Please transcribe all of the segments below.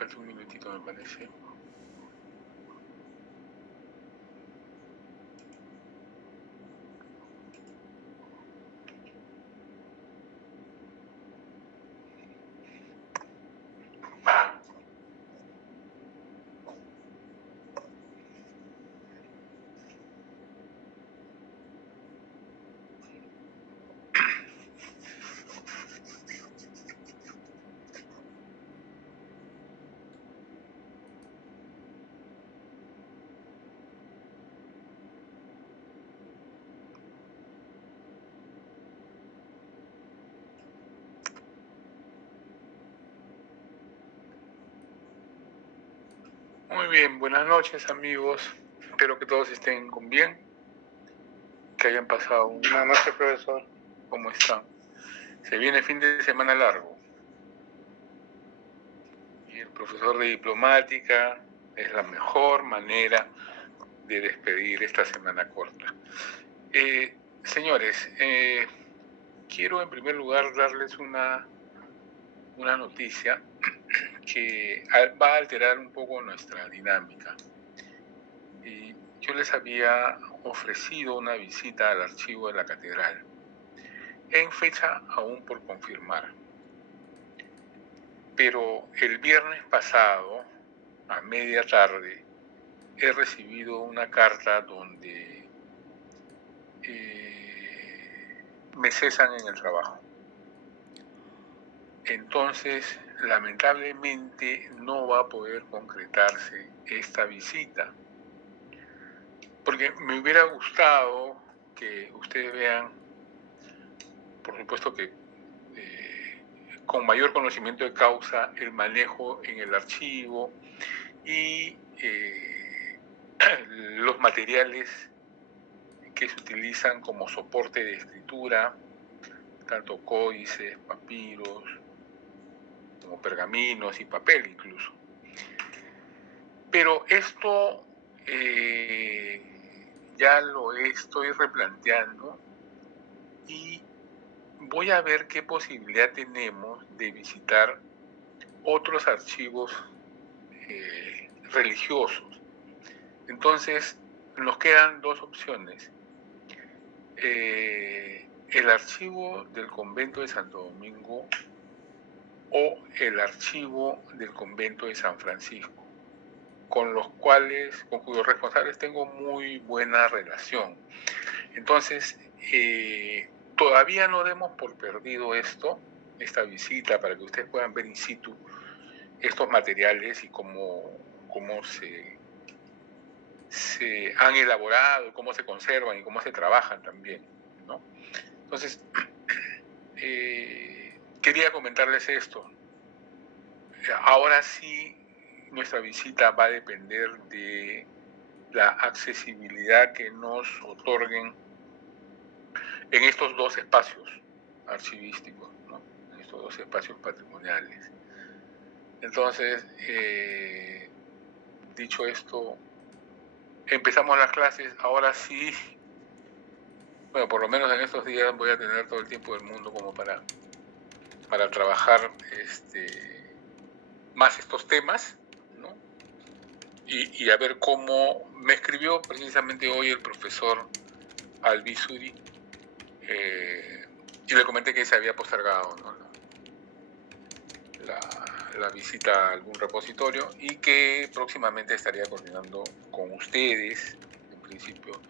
falta un minutito, me parece. Muy bien, buenas noches amigos, espero que todos estén con bien, que hayan pasado un... Buenas noches, profesor. ¿Cómo están? Se viene fin de semana largo y el profesor de diplomática es la mejor manera de despedir esta semana corta. Señores, quiero en primer lugar darles una noticia que va a alterar un poco nuestra dinámica. Y yo les había ofrecido una visita al archivo de la catedral, en fecha aún por confirmar. Pero el viernes pasado, a media tarde, he recibido una carta donde me cesan en el trabajo. Entonces, lamentablemente, no va a poder concretarse esta visita. Porque me hubiera gustado que ustedes vean, por supuesto que con mayor conocimiento de causa, el manejo en el archivo y los materiales que se utilizan como soporte de escritura, tanto códices, papiros, como pergaminos y papel incluso. Pero esto ya lo estoy replanteando y voy a ver qué posibilidad tenemos de visitar otros archivos religiosos. Entonces, nos quedan dos opciones. El archivo del convento de Santo Domingo o el archivo del convento de San Francisco, con cuyos responsables tengo muy buena relación. Entonces, todavía no demos por perdido esta visita, para que ustedes puedan ver in situ estos materiales y cómo se han elaborado, cómo se conservan y cómo se trabajan también, ¿no? Entonces, quería comentarles esto. Ahora sí, nuestra visita va a depender de la accesibilidad que nos otorguen en estos dos espacios archivísticos, ¿no? En estos dos espacios patrimoniales. Entonces, dicho esto, empezamos las clases. Ahora sí, bueno, por lo menos en estos días voy a tener todo el tiempo del mundo como para trabajar más estos temas, ¿no? Y a ver cómo me escribió precisamente hoy el profesor Albizuri, y le comenté que se había postergado, ¿no? la visita a algún repositorio y que próximamente estaría coordinando con ustedes, en principio,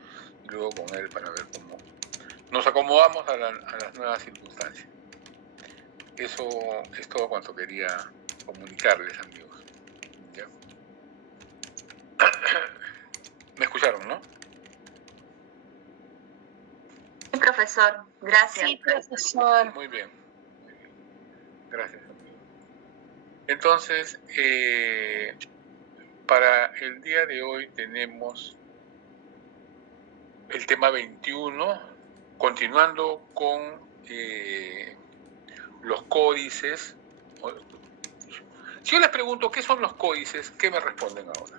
y luego con él para ver cómo nos acomodamos a las nuevas circunstancias. Eso es todo cuanto quería comunicarles, amigos. ¿Ya? ¿Me escucharon, no? Sí, profesor. Gracias. Sí, profesor. Muy bien. Gracias, amigos. Entonces, para el día de hoy tenemos el tema 21, continuando con los códices. Si yo les pregunto qué son los códices, ¿qué me responden ahora?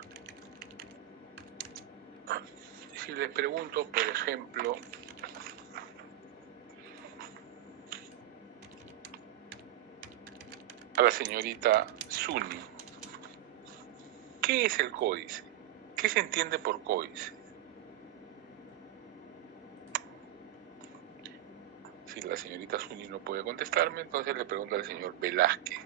Si les pregunto, por ejemplo, a la señorita Suni, ¿Qué es el códice? ¿Qué se entiende por códice? Si la señorita Zuni no puede contestarme, entonces le pregunto al señor Velázquez.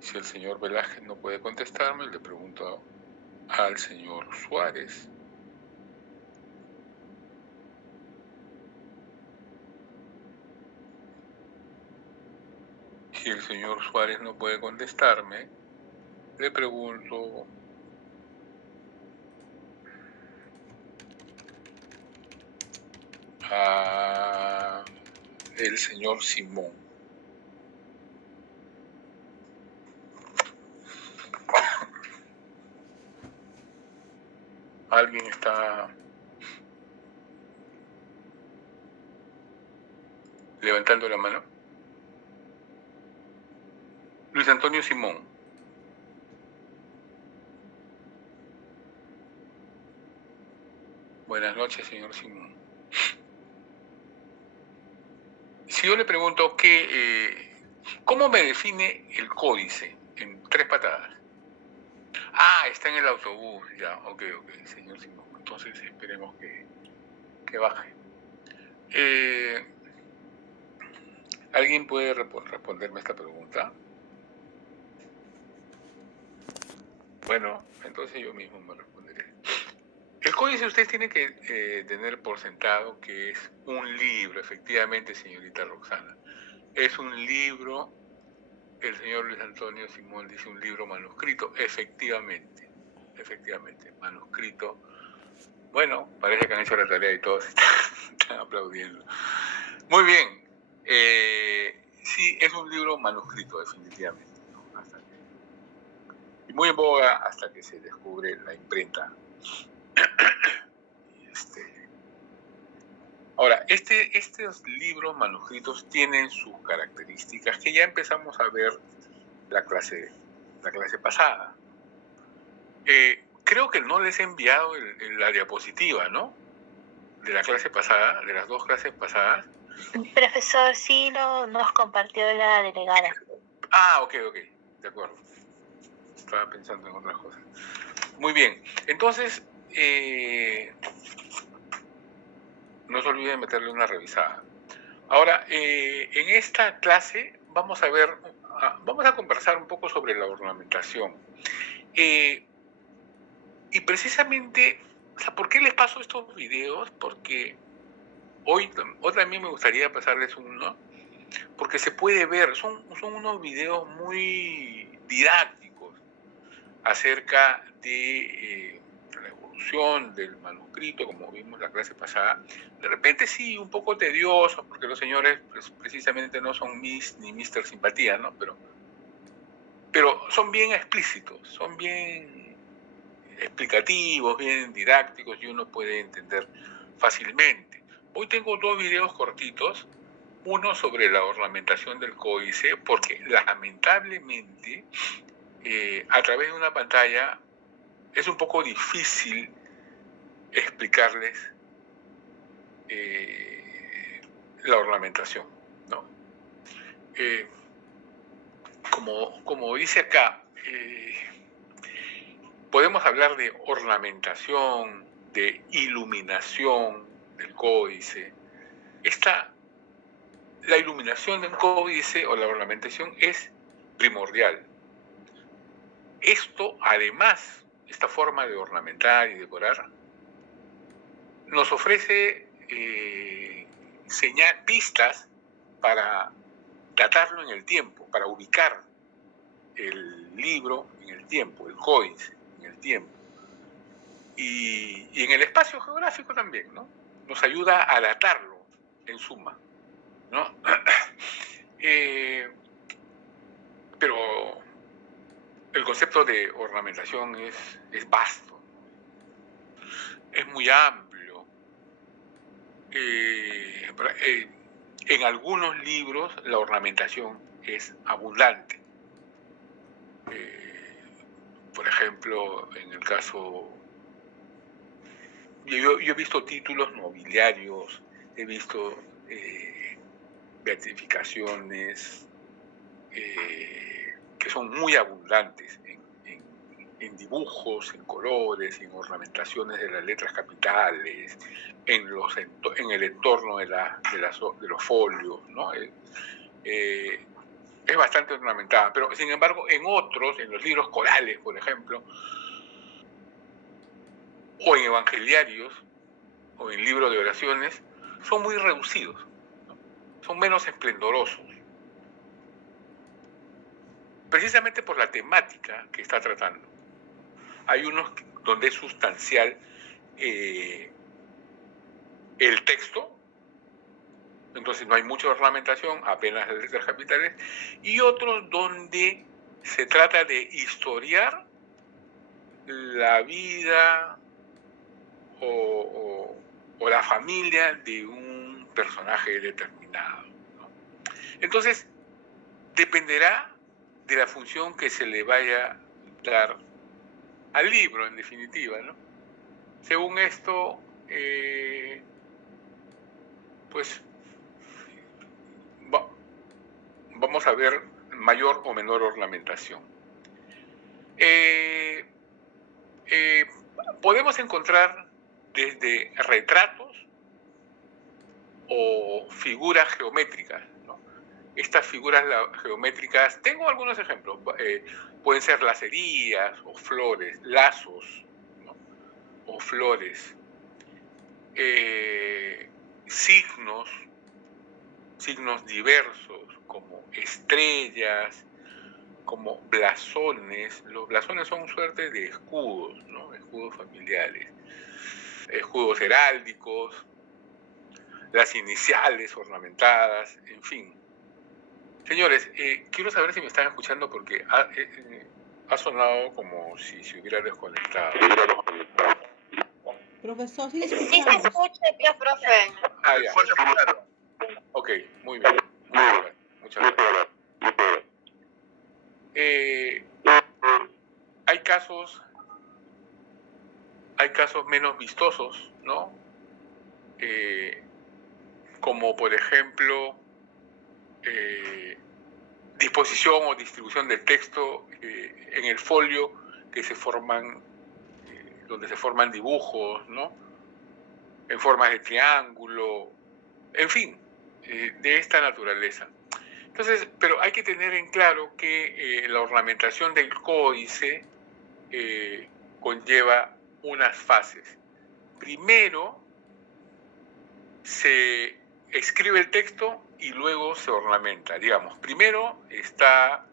Si el señor Velázquez no puede contestarme, le pregunto al señor Suárez. Si el señor Suárez no puede contestarme, le pregunto a el señor Simón. ¿Alguien está levantando la mano? Luis Antonio Simón. Buenas noches, señor Simón. Si yo le pregunto ¿cómo me define el códice en 3 patadas? Ah, está en el autobús, ya, ok, señor Simón. Entonces esperemos que baje. ¿Alguien puede responderme esta pregunta? Bueno, entonces yo mismo me responderé. El códice usted tiene que tener por sentado que es un libro, efectivamente, señorita Roxana. Es un libro, el señor Luis Antonio Simón dice un libro manuscrito, efectivamente, manuscrito. Bueno, parece que han hecho la tarea y todos están aplaudiendo. Muy bien, sí, es un libro manuscrito, definitivamente. ¿No? Y muy en boga hasta que se descubre la imprenta. Ahora, estos libros manuscritos tienen sus características que ya empezamos a ver la clase pasada. Creo que no les he enviado la diapositiva, ¿no? De la clase pasada, de las 2 clases pasadas. Profesor, sí nos compartió la delegada. Ah, ok, de acuerdo. Estaba pensando en otras cosas. Muy bien, entonces, no se olviden meterle una revisada. Ahora, en esta clase vamos a conversar un poco sobre la ornamentación. Y precisamente, o sea, ¿por qué les paso estos videos? Porque hoy también me gustaría pasarles uno, porque se puede ver, son unos videos muy didácticos acerca de la evolución del manuscrito, como vimos la clase pasada. De repente sí, un poco tedioso, porque los señores pues, precisamente no son Miss ni Mr. Simpatía, ¿no? Pero son bien explícitos, son bien explicativos, bien didácticos y uno puede entender fácilmente. Hoy tengo 2 videos cortitos, uno sobre la ornamentación del códice, porque lamentablemente a través de una pantalla es un poco difícil explicarles la ornamentación, ¿no? Como dice acá, podemos hablar de ornamentación, de iluminación del códice. La iluminación del códice o la ornamentación es primordial. Esto, además, esta forma de ornamentar y decorar, nos ofrece pistas para datarlo en el tiempo, para ubicar el libro en el tiempo, el códice en el tiempo. Y en el espacio geográfico también, ¿no? Nos ayuda a datarlo, en suma, ¿no? Pero el concepto de ornamentación es vasto, es muy amplio. En algunos libros la ornamentación es abundante. Por ejemplo, en el caso... Yo he visto títulos nobiliarios, he visto beatificaciones, que son muy abundantes en dibujos, en colores, en ornamentaciones de las letras capitales, en el entorno de los folios, ¿no? Es bastante ornamentada, pero sin embargo en otros, en los libros corales, por ejemplo, o en evangeliarios, o en libros de oraciones, son muy reducidos, ¿no? Son menos esplendorosos, precisamente por la temática que está tratando. Hay unos donde es sustancial el texto, entonces no hay mucha ornamentación, apenas las letras capitales, y otros donde se trata de historiar la vida o la familia de un personaje determinado, ¿no? Entonces, dependerá de la función que se le vaya a dar al libro, en definitiva, ¿no? Según esto, pues vamos a ver mayor o menor ornamentación. Podemos encontrar desde retratos o figuras geométricas, ¿no? Estas figuras geométricas, tengo algunos ejemplos, pueden ser lacerías o flores, lazos, ¿no? O flores, signos diversos como estrellas, como blasones. Los blasones son suerte de escudos, ¿no? Escudos familiares, escudos heráldicos, las iniciales ornamentadas, en fin. Señores, quiero saber si me están escuchando porque ha sonado como si se hubiera desconectado. Profesor, sí Sí se escucha, tío, profe. Ah, ya. Ok, muy bien. Muchas gracias. Hay casos menos vistosos, ¿no? Como por ejemplo disposición o distribución del texto en el folio que se forman, donde se forman dibujos, ¿no? En formas de triángulo, en fin, de esta naturaleza. Entonces, pero hay que tener en claro que la ornamentación del códice conlleva unas fases. Primero se escribe el texto y luego se ornamenta. Digamos, primero está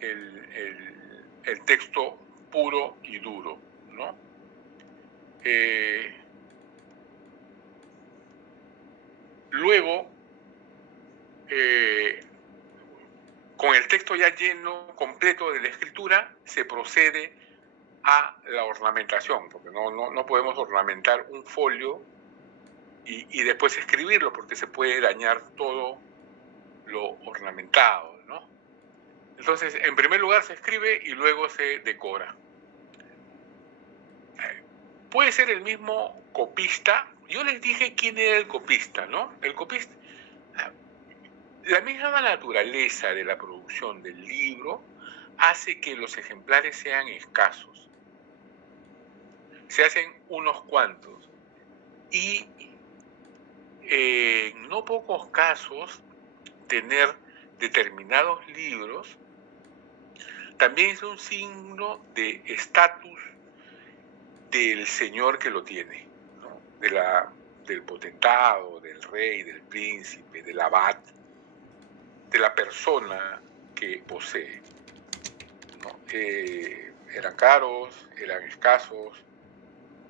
el texto puro y duro, ¿no? Luego, con el texto ya lleno, completo de la escritura, se procede a la ornamentación, porque no podemos ornamentar un folio y después escribirlo, porque se puede dañar todo lo ornamentado, ¿no? Entonces, en primer lugar se escribe y luego se decora. Puede ser el mismo copista. Yo les dije quién era el copista, ¿no? El copista, la misma naturaleza de la producción del libro hace que los ejemplares sean escasos. Se hacen unos cuantos. Y en no pocos casos, tener determinados libros también es un signo de estatus del señor que lo tiene, ¿no? Del potentado, del rey, del príncipe, del abad, de la persona que posee, ¿no? Eran caros, eran escasos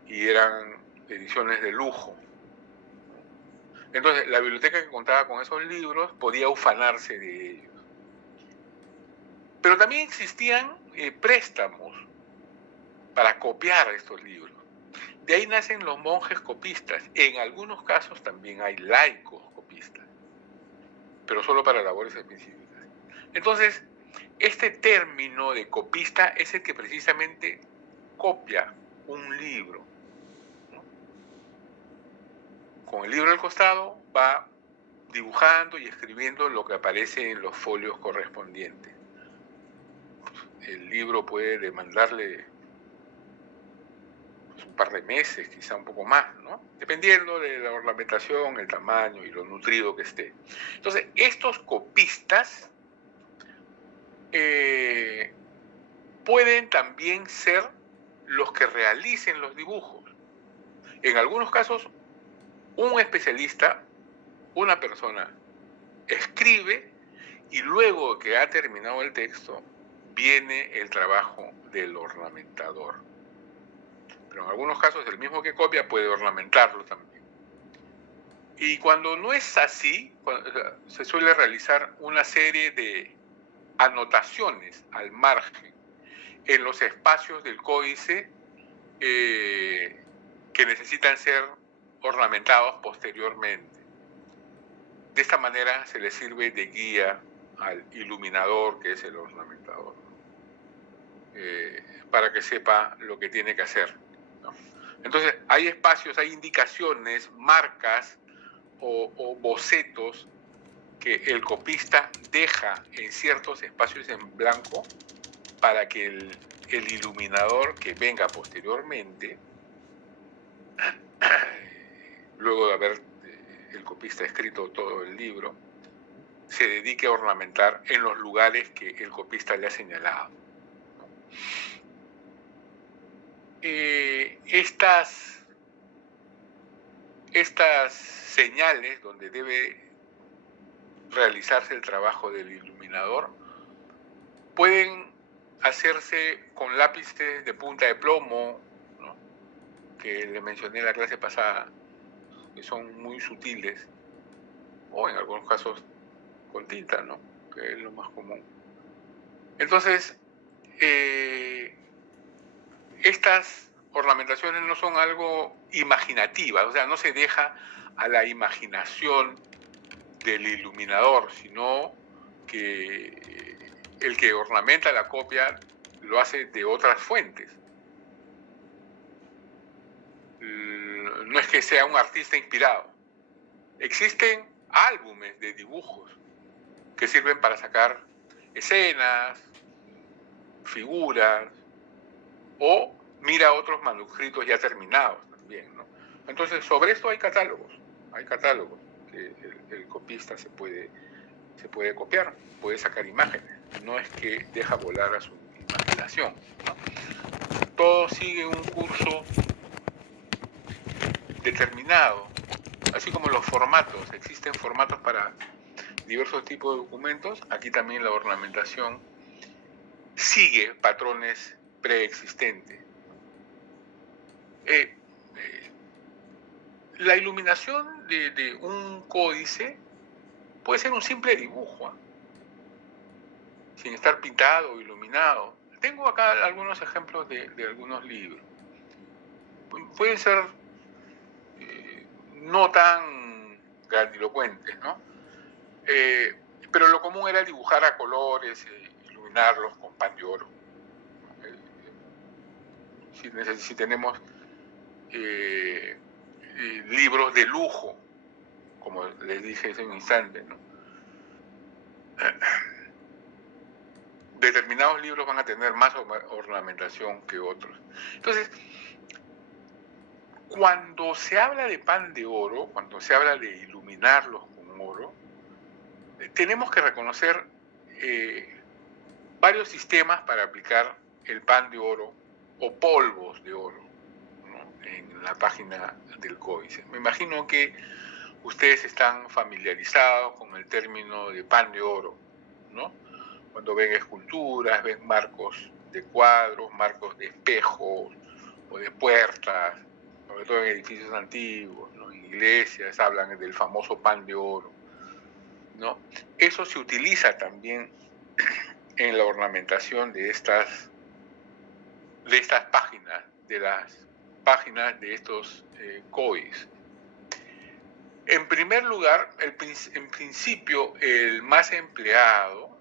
y eran ediciones de lujo. Entonces, la biblioteca que contaba con esos libros podía ufanarse de ellos. Pero también existían préstamos para copiar estos libros. De ahí nacen los monjes copistas. En algunos casos también hay laicos copistas, pero solo para labores específicas. Entonces, este término de copista es el que precisamente copia un libro, ¿no? Con el libro al costado va dibujando y escribiendo lo que aparece en los folios correspondientes. El libro puede demandarle un par de meses, quizá un poco más, ¿no? Dependiendo de la ornamentación, el tamaño y lo nutrido que esté. Entonces, estos copistas pueden también ser los que realicen los dibujos. En algunos casos, un especialista, una persona, escribe y luego que ha terminado el texto, viene el trabajo del ornamentador. Pero en algunos casos el mismo que copia puede ornamentarlo también. Y cuando no es así, se suele realizar una serie de anotaciones al margen en los espacios del códice que necesitan ser ornamentados posteriormente. De esta manera se le sirve de guía al iluminador, que es el ornamentador, para que sepa lo que tiene que hacer, ¿no? Entonces, hay espacios, hay indicaciones, marcas o bocetos que el copista deja en ciertos espacios en blanco para que el iluminador que venga posteriormente, luego de haber el copista escrito todo el libro, se dedique a ornamentar en los lugares que el copista le ha señalado. Estas señales donde debe realizarse el trabajo del iluminador pueden hacerse con lápices de punta de plomo, ¿no?, que le mencioné en la clase pasada, que son muy sutiles, o en algunos casos con tinta, ¿no?, que es lo más común. Entonces, estas ornamentaciones no son algo imaginativas, o sea, no se deja a la imaginación del iluminador, sino que el que ornamenta la copia lo hace de otras fuentes. No es que sea un artista inspirado. Existen álbumes de dibujos que sirven para sacar escenas, figuras, o mira otros manuscritos ya terminados también, ¿no? Entonces, sobre esto hay catálogos que el copista se puede copiar, puede sacar imágenes, no es que deja volar a su imaginación, ¿no? Todo sigue un curso determinado, así como los formatos, existen formatos para diversos tipos de documentos, aquí también la ornamentación sigue patrones preexistentes. La iluminación de un códice puede ser un simple dibujo, sin estar pintado o iluminado. Tengo acá algunos ejemplos de algunos libros. Pueden ser no tan grandilocuentes, ¿no? Pero lo común era dibujar a colores, iluminarlos con pan de oro. Si tenemos libros de lujo, como les dije hace un instante, ¿no?, determinados libros van a tener más ornamentación que otros. Entonces, cuando se habla de pan de oro, cuando se habla de iluminarlos con oro, tenemos que reconocer varios sistemas para aplicar el pan de oro o polvos de oro, ¿no?, en la página del códice. Me imagino que ustedes están familiarizados con el término de pan de oro, ¿no? Cuando ven esculturas, ven marcos de cuadros, marcos de espejos o de puertas, sobre todo en edificios antiguos, ¿no?, en iglesias, hablan del famoso pan de oro, ¿no? Eso se utiliza también en la ornamentación de estas páginas, de las páginas de estos COIs. En primer lugar, en principio, el más empleado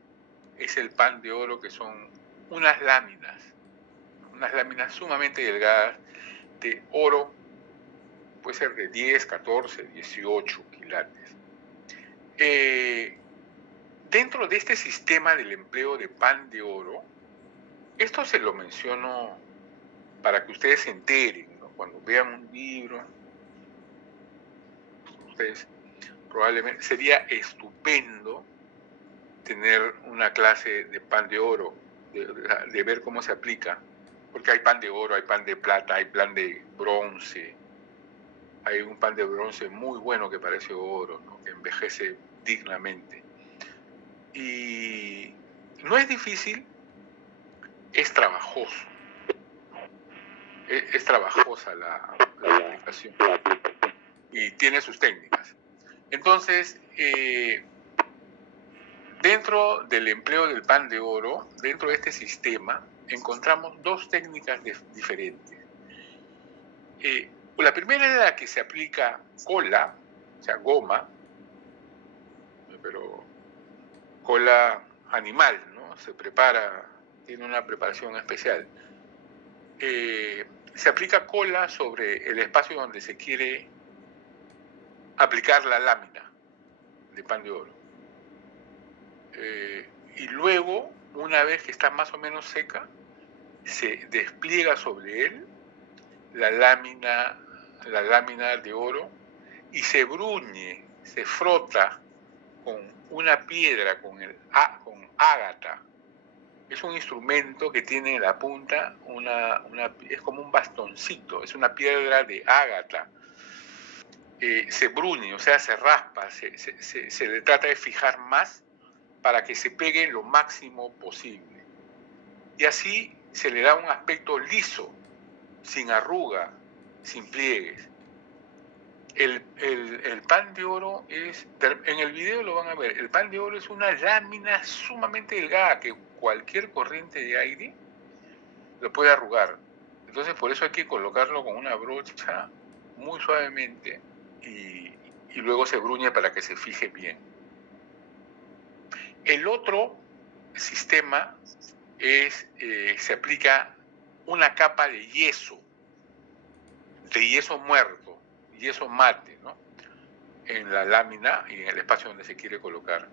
es el pan de oro, que son unas láminas sumamente delgadas de oro, puede ser de 10, 14, 18 quilates. Dentro de este sistema del empleo de pan de oro, esto se lo menciono para que ustedes se enteren, ¿no? Cuando vean un libro, ustedes probablemente sería estupendo tener una clase de pan de oro, de ver cómo se aplica, porque hay pan de oro, hay pan de plata, hay pan de bronce, hay un pan de bronce muy bueno que parece oro, ¿no? Que envejece dignamente. Y no es difícil, es trabajoso. Es trabajosa la aplicación y tiene sus técnicas. Entonces, dentro del empleo del pan de oro, dentro de este sistema, encontramos dos técnicas diferentes. La primera es la que se aplica cola, o sea, goma, pero cola animal, ¿no? Se prepara, tiene una preparación especial. Se aplica cola sobre el espacio donde se quiere aplicar la lámina de pan de oro. Y luego, una vez que está más o menos seca, se despliega sobre él la lámina de oro y se bruñe, se frota con una piedra, con ágata. Es un instrumento que tiene en la punta es como un bastoncito, es una piedra de ágata. Se bruñe, o sea, se raspa, se le trata de fijar más para que se pegue lo máximo posible. Y así se le da un aspecto liso, sin arruga, sin pliegues. El pan de oro en el video lo van a ver, el pan de oro es una lámina sumamente delgada que cualquier corriente de aire lo puede arrugar. Entonces por eso hay que colocarlo con una brocha muy suavemente y luego se bruñe para que se fije bien. El otro sistema se aplica una capa de yeso muerto, yeso mate, ¿no? En la lámina y en el espacio donde se quiere colocar.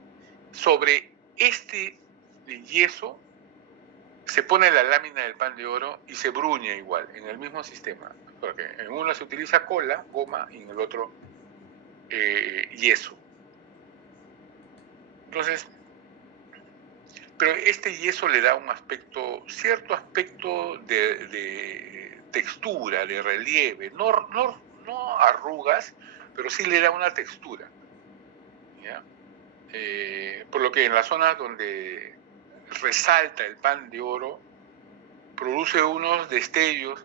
Sobre este yeso se pone la lámina del pan de oro y se bruñe igual, en el mismo sistema. Porque en uno se utiliza cola, goma, y en el otro yeso. Entonces, pero este yeso le da un cierto aspecto de textura, de relieve, no arrugas, pero sí le da una textura, ¿ya? Por lo que en las zonas donde resalta el pan de oro, produce unos destellos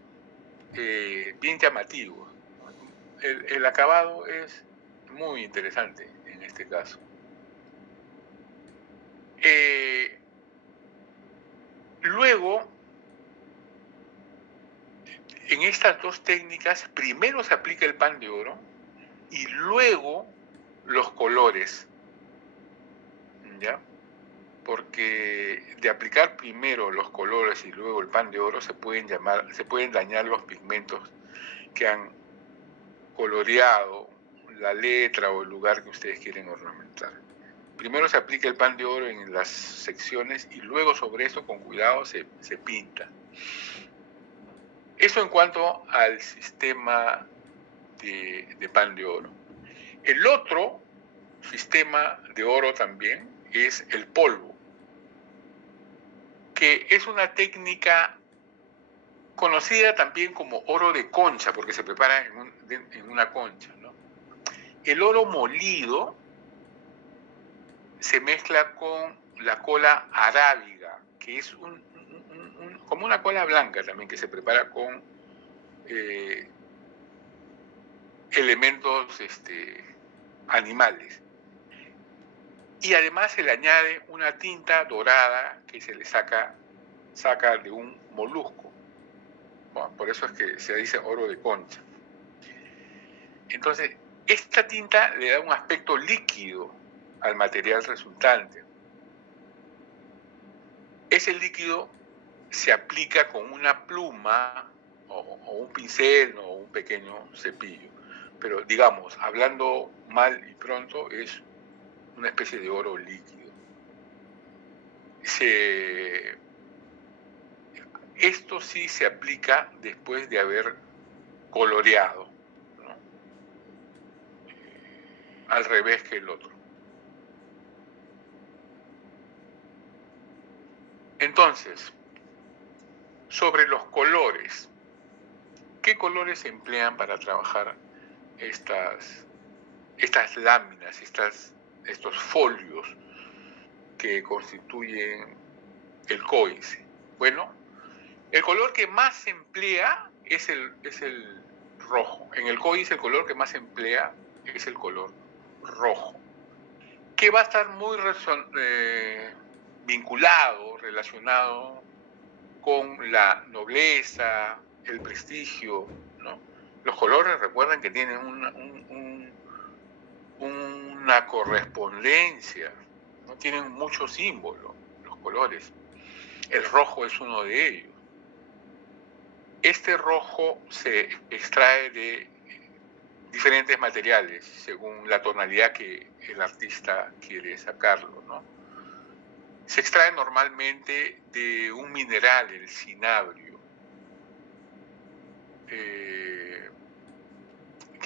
bien llamativos. El acabado es muy interesante en este caso. Luego, en estas dos técnicas, primero se aplica el pan de oro y luego los colores, ¿ya? Porque de aplicar primero los colores y luego el pan de oro se pueden dañar los pigmentos que han coloreado la letra o el lugar que ustedes quieren ornamentar. Primero se aplica el pan de oro en las secciones y luego sobre eso con cuidado se pinta. Eso en cuanto al sistema de pan de oro. El otro sistema de oro también es el polvo, que es una técnica conocida también como oro de concha, porque se prepara en una concha, ¿no? El oro molido se mezcla con la cola arábiga, que es como una cola blanca también, que se prepara con elementos animales. Y además se le añade una tinta dorada que se le saca de un molusco. Bueno, por eso es que se dice oro de concha. Entonces, esta tinta le da un aspecto líquido al material resultante. Ese líquido se aplica con una pluma o un pincel o un pequeño cepillo. Pero digamos, hablando mal y pronto, es una especie de oro líquido. Esto sí se aplica después de haber coloreado, ¿no? Al revés que el otro. Entonces, sobre los colores, ¿qué colores se emplean para trabajar estas láminas, estos folios que constituyen el códice? Bueno, el color que más se emplea es el rojo. En el códice el color que más se emplea es el color rojo, que va a estar muy vinculado, relacionado con la nobleza, el prestigio, ¿no? Los colores, recuerden que tienen una correspondencia, ¿no? Tienen muchos símbolos, los colores. El rojo es uno de ellos. Este rojo se extrae de diferentes materiales, según la tonalidad que el artista quiere sacarlo, ¿no? Se extrae normalmente de un mineral, el cinabrio, que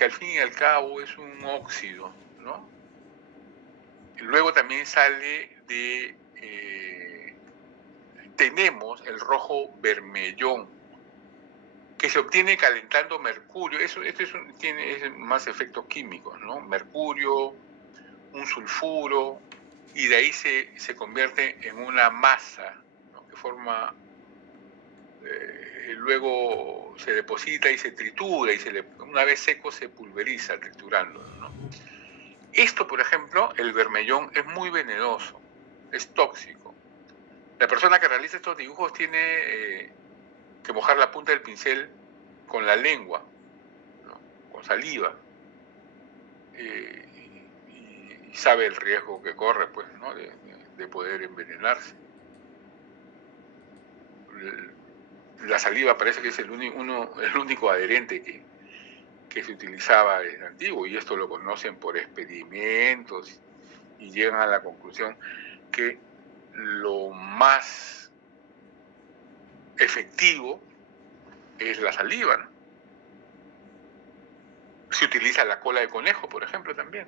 al fin y al cabo es un óxido, ¿no? Luego también sale tenemos el rojo vermellón, que se obtiene calentando mercurio. Tiene más efectos químicos, ¿no? Mercurio, un sulfuro, y de ahí se convierte en una masa, ¿no? Que forma, luego se deposita y se tritura, y una vez seco se pulveriza triturando, ¿no? Esto, por ejemplo, el vermellón es muy venenoso, es tóxico. La persona que realiza estos dibujos tiene que mojar la punta del pincel con la lengua, ¿no? Con saliva, y sabe el riesgo que corre, pues, ¿no? de poder envenenarse. La saliva parece que es el único adherente que se utilizaba desde antiguo, y esto lo conocen por experimentos y llegan a la conclusión que lo más efectivo es la saliva, ¿no? Se utiliza la cola de conejo, por ejemplo, también,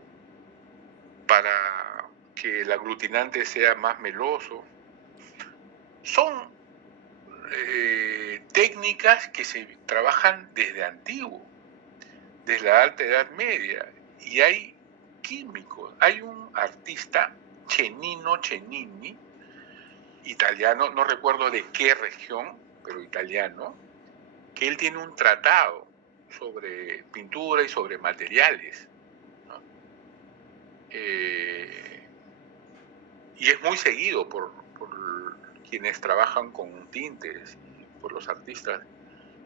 para que el aglutinante sea más meloso. Son técnicas que se trabajan desde antiguo, desde la Alta Edad Media, y hay químicos. Hay un artista, Cennini, italiano, no recuerdo de qué región, pero italiano, que él tiene un tratado sobre pintura y sobre materiales, ¿no? Y es muy seguido por quienes trabajan con tintes, por los artistas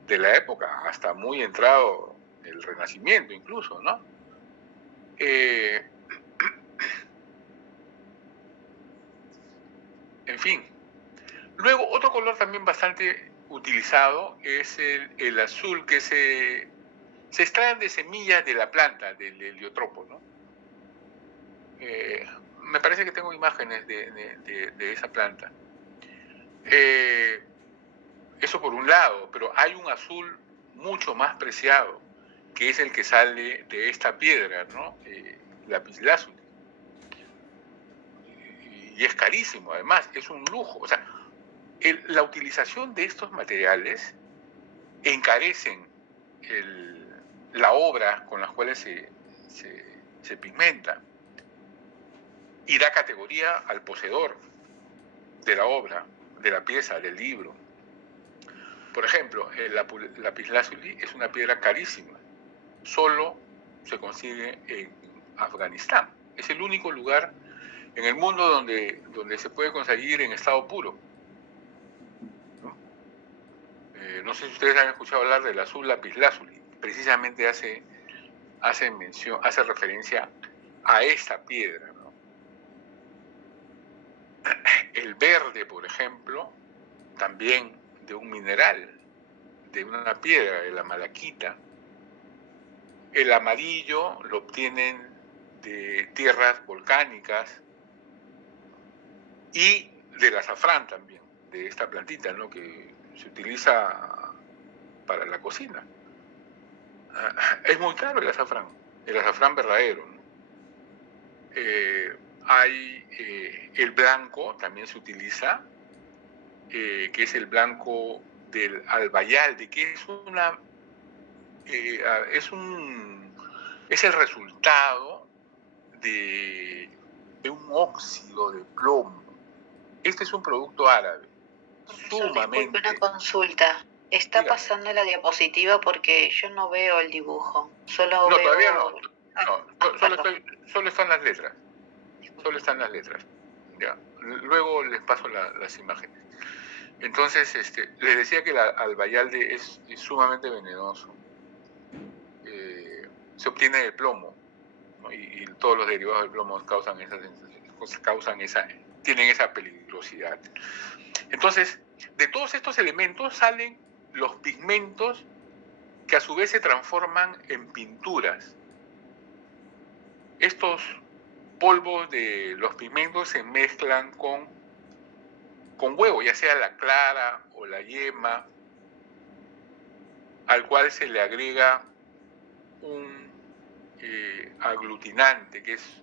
de la época, hasta muy entrado el Renacimiento incluso, ¿no? En fin. Luego, otro color también bastante utilizado es el azul, que se extraen de semillas de la planta, del heliotropo, ¿no? Me parece que tengo imágenes de esa planta. Eso por un lado, pero hay un azul mucho más preciado, que es el que sale de esta piedra, ¿no? Lapislázuli. Y es carísimo, además, es un lujo. O sea, la utilización de estos materiales encarecen la obra con las cuales se pigmenta, y da categoría al poseedor de la obra, de la pieza, del libro. Por ejemplo, el lapislázuli es una piedra carísima. Solo se consigue en Afganistán. Es el único lugar en el mundo donde se puede conseguir en estado puro. No sé si ustedes han escuchado hablar del azul lapislázuli. Precisamente hace referencia a esta piedra, ¿no? El verde, por ejemplo, también de un mineral, de una piedra, de la malaquita. El amarillo lo obtienen de tierras volcánicas y del azafrán también, de esta plantita, ¿no?, que se utiliza para la cocina. Es muy caro el azafrán verdadero, ¿no? Hay el blanco, también se utiliza, que es el blanco del albayalde, que es el resultado de un óxido de plomo. Este es un producto árabe, sumamente... Disculpe, una consulta. Está Dígame. pasando la diapositiva porque yo no veo el dibujo. Solo No, veo... todavía no. perdón. Solo están las letras. Solo están las letras. Ya. Luego les paso las imágenes. Entonces, les decía que el albayalde es sumamente venenoso. Se obtiene del plomo, ¿no? Y todos los derivados del plomo tienen esa peligrosidad. Entonces, de todos estos elementos salen los pigmentos que a su vez se transforman en pinturas. Estos polvos de los pigmentos se mezclan con huevo, ya sea la clara o la yema, al cual se le agrega un aglutinante que es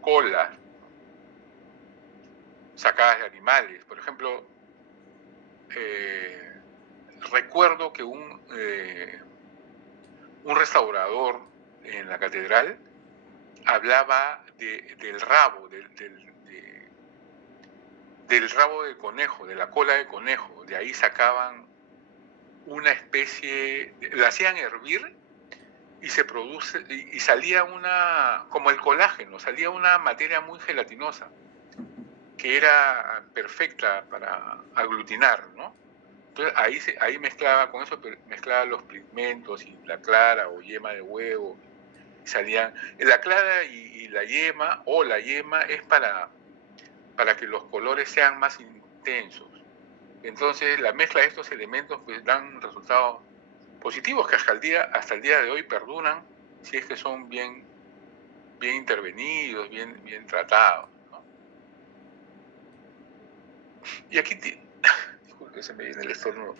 cola sacadas de animales. Por ejemplo, recuerdo que un restaurador en la catedral hablaba del rabo, del rabo de conejo, de la cola de conejo. De ahí sacaban una especie, la hacían hervir y y salía como el colágeno, salía una materia muy gelatinosa que era perfecta para aglutinar, ¿no? Entonces ahí mezclaba, con eso mezclaba los pigmentos y la clara o yema de huevo. Salían la clara y la yema, o la yema es para que los colores sean más intensos. Entonces la mezcla de estos elementos pues dan resultados positivos que hasta el día de hoy perduran si es que son bien intervenidos, bien tratados, ¿no? Y aquí disculpe, se me viene el estornudo.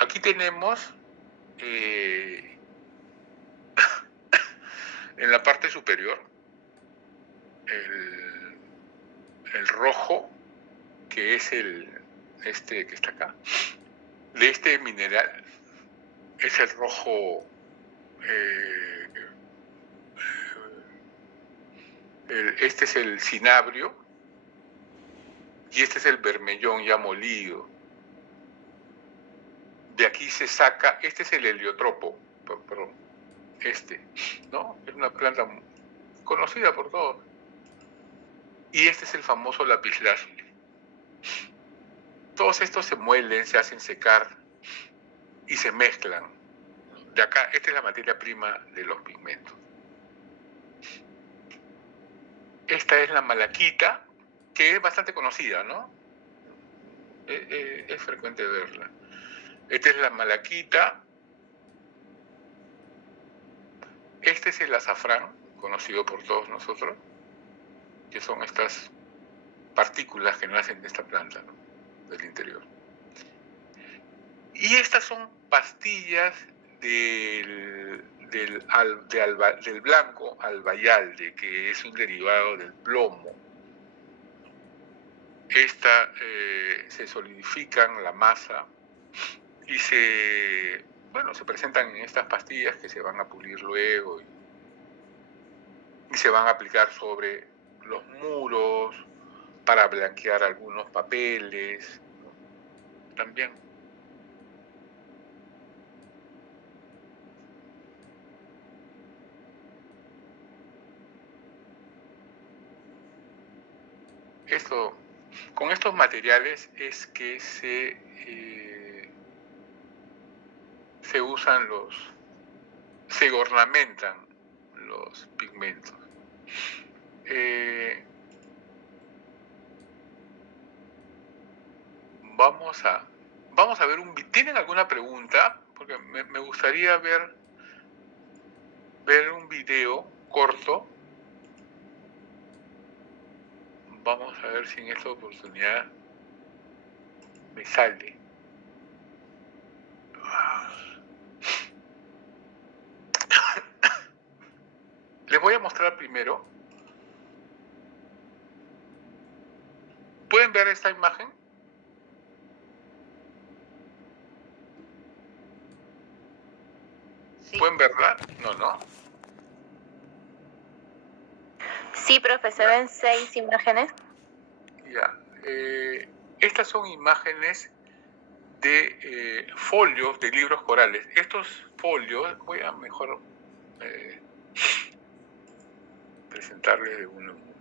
Aquí tenemos en la parte superior el rojo, que es que está acá, de este mineral, es el rojo, este es el cinabrio y este es el bermellón ya molido. De aquí se saca, este es el heliotropo, perdón, ¿no? Es una planta conocida por todos. Y este es el famoso lapislázuli. Todos estos se muelen, se hacen secar y se mezclan. De acá, esta es la materia prima de los pigmentos. Esta es la malaquita, que es bastante conocida, ¿no? Es frecuente verla. Esta es la malaquita. Este es el azafrán, conocido por todos nosotros, que son estas partículas que nacen de esta planta, ¿no?, del interior. Y estas son pastillas del blanco albayalde, que es un derivado del plomo. Se solidifican la masa y se presentan en estas pastillas que se van a pulir luego y se van a aplicar sobre los muros para blanquear algunos papeles, ¿no?, también. Con estos materiales es que se ornamentan los pigmentos. vamos a ver ¿tienen alguna pregunta? Porque me gustaría ver un video corto. Vamos a ver si en esta oportunidad me sale. Les voy a mostrar primero. ¿Pueden ver esta imagen? Sí. ¿Pueden verla? No. Sí, profesor, en 6 imágenes. Ya. Estas son imágenes de folios de libros corales. Estos folios, voy a mejor presentarles de uno en uno.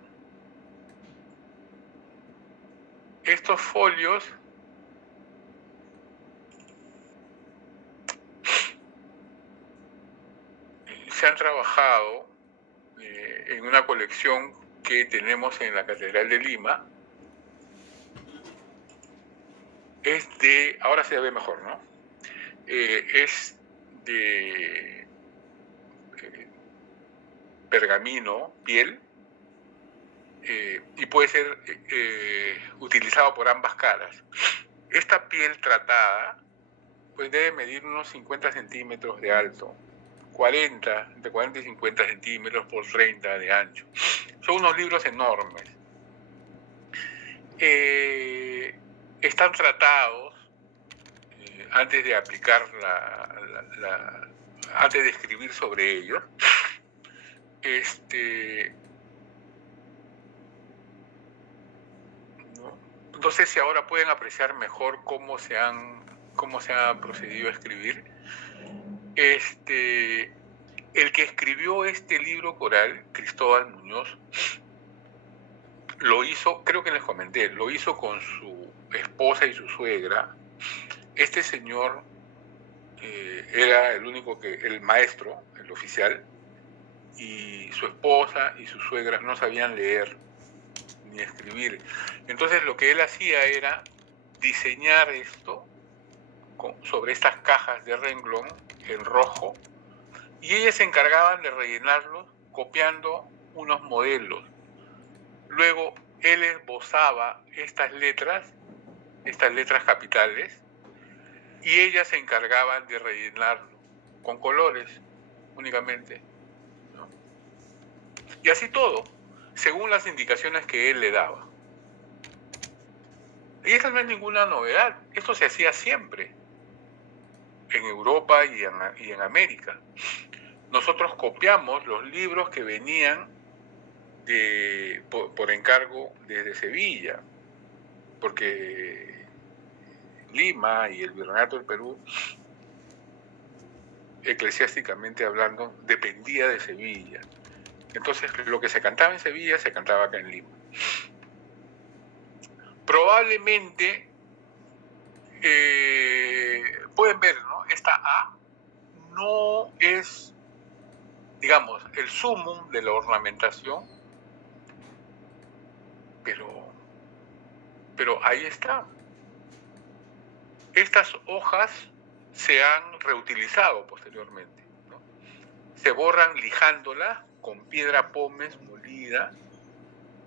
Estos folios se han trabajado en una colección que tenemos en la Catedral de Lima. Es de, ahora se ve mejor, ¿no? Es de pergamino, piel, y puede ser utilizado por ambas caras. Esta piel tratada pues debe medir unos 50 centímetros de alto, entre 40 y 50 centímetros por 30 de ancho. Son unos libros enormes. Están tratados antes de aplicar antes de escribir sobre ellos. No sé si ahora pueden apreciar mejor cómo se ha procedido a escribir. El que escribió este libro coral, Cristóbal Muñoz, lo hizo, creo que les comenté, lo hizo con su esposa y su suegra. Este señor era el maestro, el oficial, y su esposa y su suegra no sabían leer ni escribir. Entonces lo que él hacía era diseñar esto sobre estas cajas de renglón en rojo, y ellas se encargaban de rellenarlos copiando unos modelos. Luego él esbozaba estas letras capitales, y ellas se encargaban de rellenarlo con colores únicamente, ¿no? Y así todo, según las indicaciones que él le daba. Y esta no es ninguna novedad, esto se hacía siempre en Europa y en América. Nosotros copiamos los libros que venían por encargo desde Sevilla, porque Lima y el Virreinato del Perú, eclesiásticamente hablando, dependía de Sevilla. Entonces lo que se cantaba en Sevilla se cantaba acá en Lima. Probablemente pueden ver, ¿no? Esta A no es, digamos, el sumum de la ornamentación, pero ahí está. Estas hojas se han reutilizado posteriormente, ¿no? Se borran lijándolas con piedra pómez molida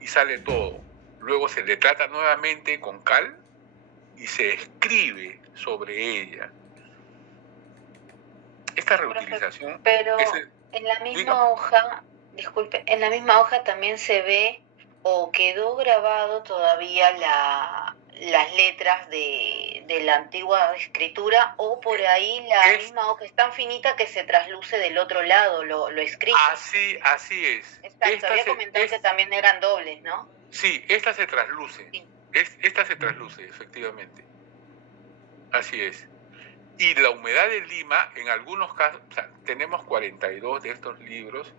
y sale todo. Luego se le trata nuevamente con cal y se escribe sobre ella. Esta reutilización... Pero en la misma hoja, disculpe, en la misma hoja también se ve o quedó grabado todavía las letras de la antigua escritura, o por ahí la misma hoja es tan finita que se trasluce del otro lado lo escrito. Así es. Exacto, había comentado que también eran dobles, ¿no? Sí, esta se trasluce. Sí. Esta se trasluce, efectivamente. Así es. Y la humedad de Lima, en algunos casos, o sea, tenemos 42 de estos libros,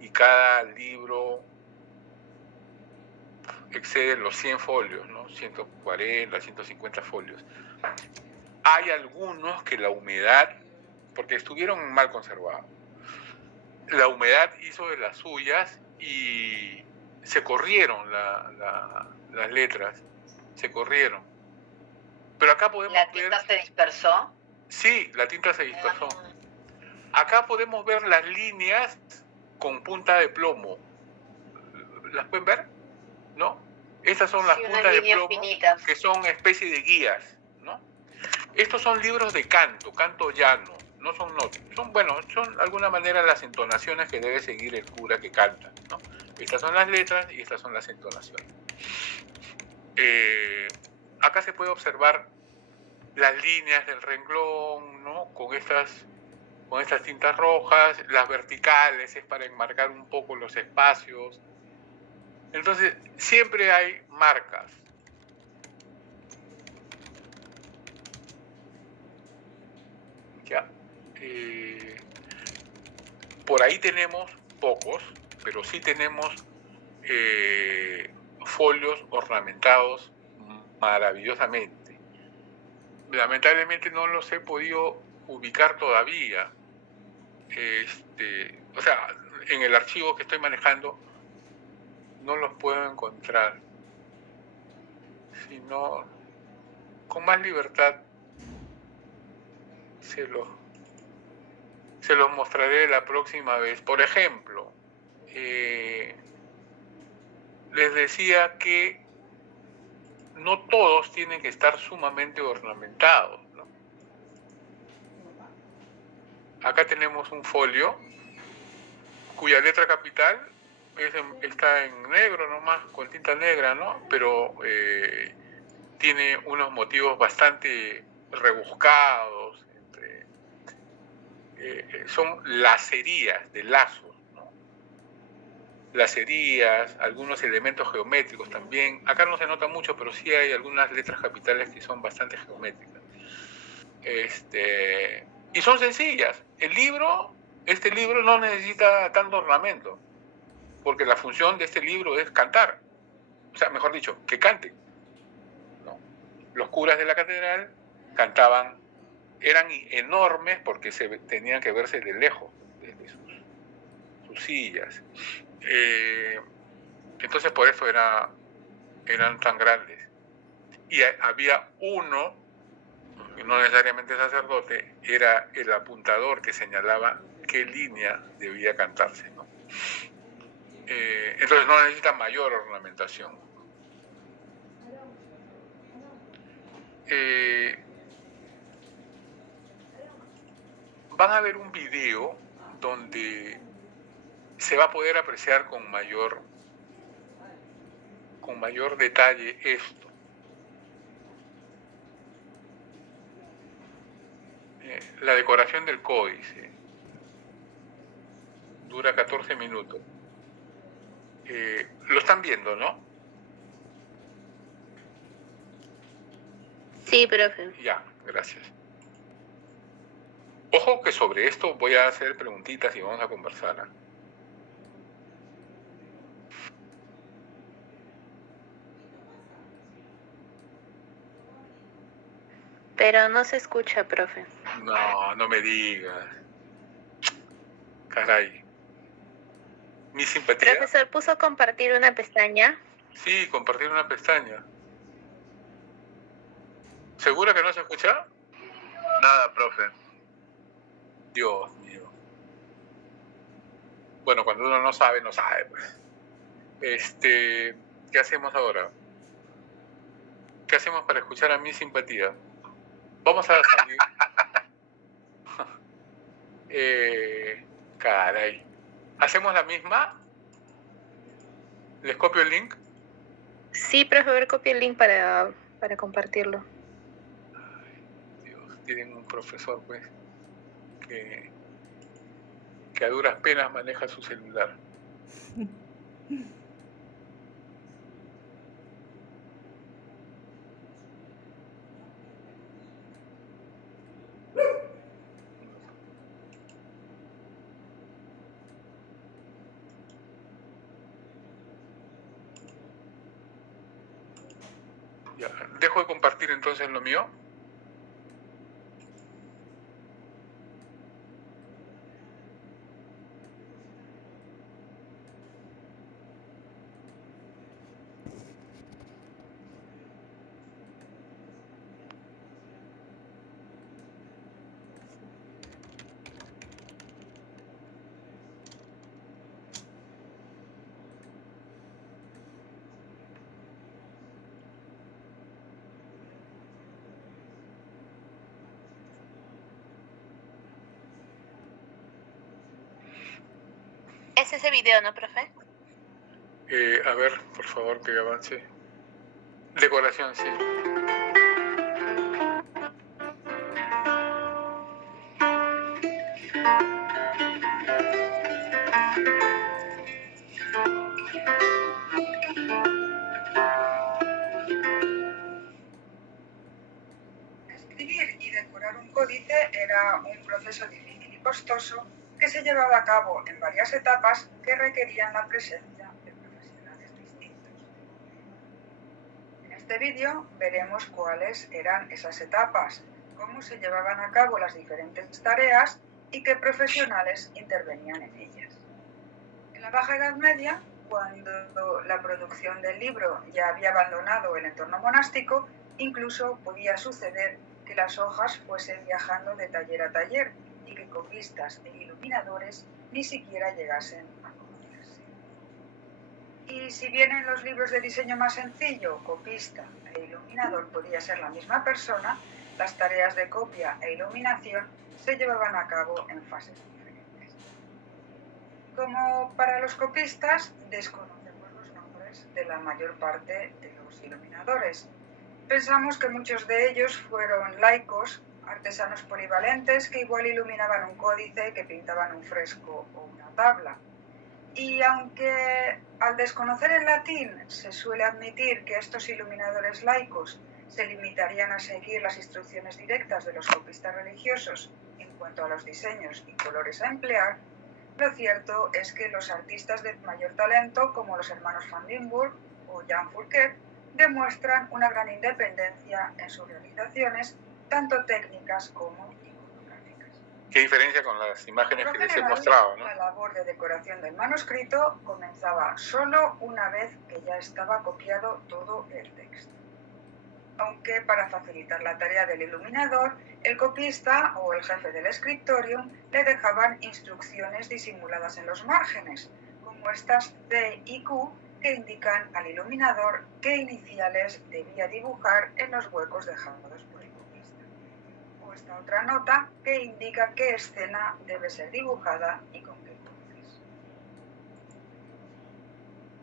y cada libro excede los 100 folios, ¿no? 140, 150 folios. Hay algunos que la humedad, porque estuvieron mal conservados, la humedad hizo de las suyas y se corrieron las letras, se corrieron. Pero acá podemos ver... ¿La tinta se dispersó? Sí, la tinta se dispersó. Acá podemos ver las líneas con punta de plomo. ¿Las pueden ver? ¿No? Estas son las puntas de plomo finitas, que son especie de guías, ¿no? Estos son libros de canto llano, no son notas. Son de alguna manera las entonaciones que debe seguir el cura que canta, ¿no? Estas son las letras y estas son las entonaciones. Acá se puede observar las líneas del renglón, ¿no? Con estas tintas rojas, las verticales es para enmarcar un poco los espacios. Entonces, siempre hay marcas. ¿Ya? Por ahí tenemos pocos, pero sí tenemos folios ornamentados maravillosamente. Lamentablemente no los he podido ubicar todavía. O sea, en el archivo que estoy manejando no los puedo encontrar. Sino con más libertad se los mostraré la próxima vez. Por ejemplo, les decía que no todos tienen que estar sumamente ornamentados, ¿no? Acá tenemos un folio cuya letra capital está en negro nomás, con tinta negra, ¿no? Pero tiene unos motivos bastante rebuscados, son lacerías de lazos, ¿no? Lacerías, algunos elementos geométricos también. Acá no se nota mucho, pero sí hay algunas letras capitales que son bastante geométricas. Y son sencillas. Este libro no necesita tanto ornamento, porque la función de este libro es cantar. O sea, mejor dicho, que canten, ¿no? Los curas de la catedral cantaban, eran enormes porque tenían que verse de lejos, desde sus sillas. Entonces por eso eran tan grandes. Y había uno, no necesariamente sacerdote, era el apuntador que señalaba qué línea debía cantarse, ¿no? Entonces no necesita mayor ornamentación. Van a ver un video donde se va a poder apreciar con mayor detalle esto. La decoración del códice dura 14 minutos. Lo están viendo, ¿no? Sí, profe. Ya, gracias. Ojo que sobre esto voy a hacer preguntitas y vamos a conversar, ¿eh? Pero no se escucha, profe. No me digas. Caray. ¿Mi simpatía? Profesor, ¿puso compartir una pestaña? Sí, compartir una pestaña. ¿Segura que no se escucha? Nada, profe. Dios mío. Bueno, cuando uno no sabe, no sabe, pues. ¿Qué hacemos ahora? ¿Qué hacemos para escuchar a mi simpatía? Vamos a salir. Caray. ¿Hacemos la misma? ¿Les copio el link? Sí, profe, a ver, copia el link para compartirlo. Ay, Dios, tienen un profesor, pues, que a duras penas maneja su celular. Ya, dejo de compartir entonces lo mío. es ese video, ¿no, profe? A ver, por favor, que avance. Decoración, sí. Escribir y decorar un códice era un proceso difícil y costoso que se llevaba a cabo en varias etapas que requerían la presencia de profesionales distintos. En este vídeo veremos cuáles eran esas etapas, cómo se llevaban a cabo las diferentes tareas y qué profesionales intervenían en ellas. En la Baja Edad Media, cuando la producción del libro ya había abandonado el entorno monástico, incluso podía suceder que las hojas fuesen viajando de taller a taller y que copistas e iluminadores ni siquiera llegasen a conocerse. Y si bien en los libros de diseño más sencillo, copista e iluminador podía ser la misma persona, las tareas de copia e iluminación se llevaban a cabo en fases diferentes. Como para los copistas, desconocemos los nombres de la mayor parte de los iluminadores. Pensamos que muchos de ellos fueron laicos, artesanos polivalentes que igual iluminaban un códice, que pintaban un fresco o una tabla. Y aunque al desconocer el latín se suele admitir que estos iluminadores laicos se limitarían a seguir las instrucciones directas de los copistas religiosos en cuanto a los diseños y colores a emplear, lo cierto es que los artistas de mayor talento, como los hermanos Van Limburg o Jan Fourquet, demuestran una gran independencia en sus realizaciones, tanto técnicas como iconográficas. ¿Qué diferencia con las imágenes que les he general, mostrado, ¿no? La labor de decoración del manuscrito comenzaba solo una vez que ya estaba copiado todo el texto. Aunque para facilitar la tarea del iluminador, el copista o el jefe del scriptorium le dejaban instrucciones disimuladas en los márgenes, como estas C y Q, que indican al iluminador qué iniciales debía dibujar en los huecos dejados por el copista. O esta otra nota que indica qué escena debe ser dibujada y con qué colores.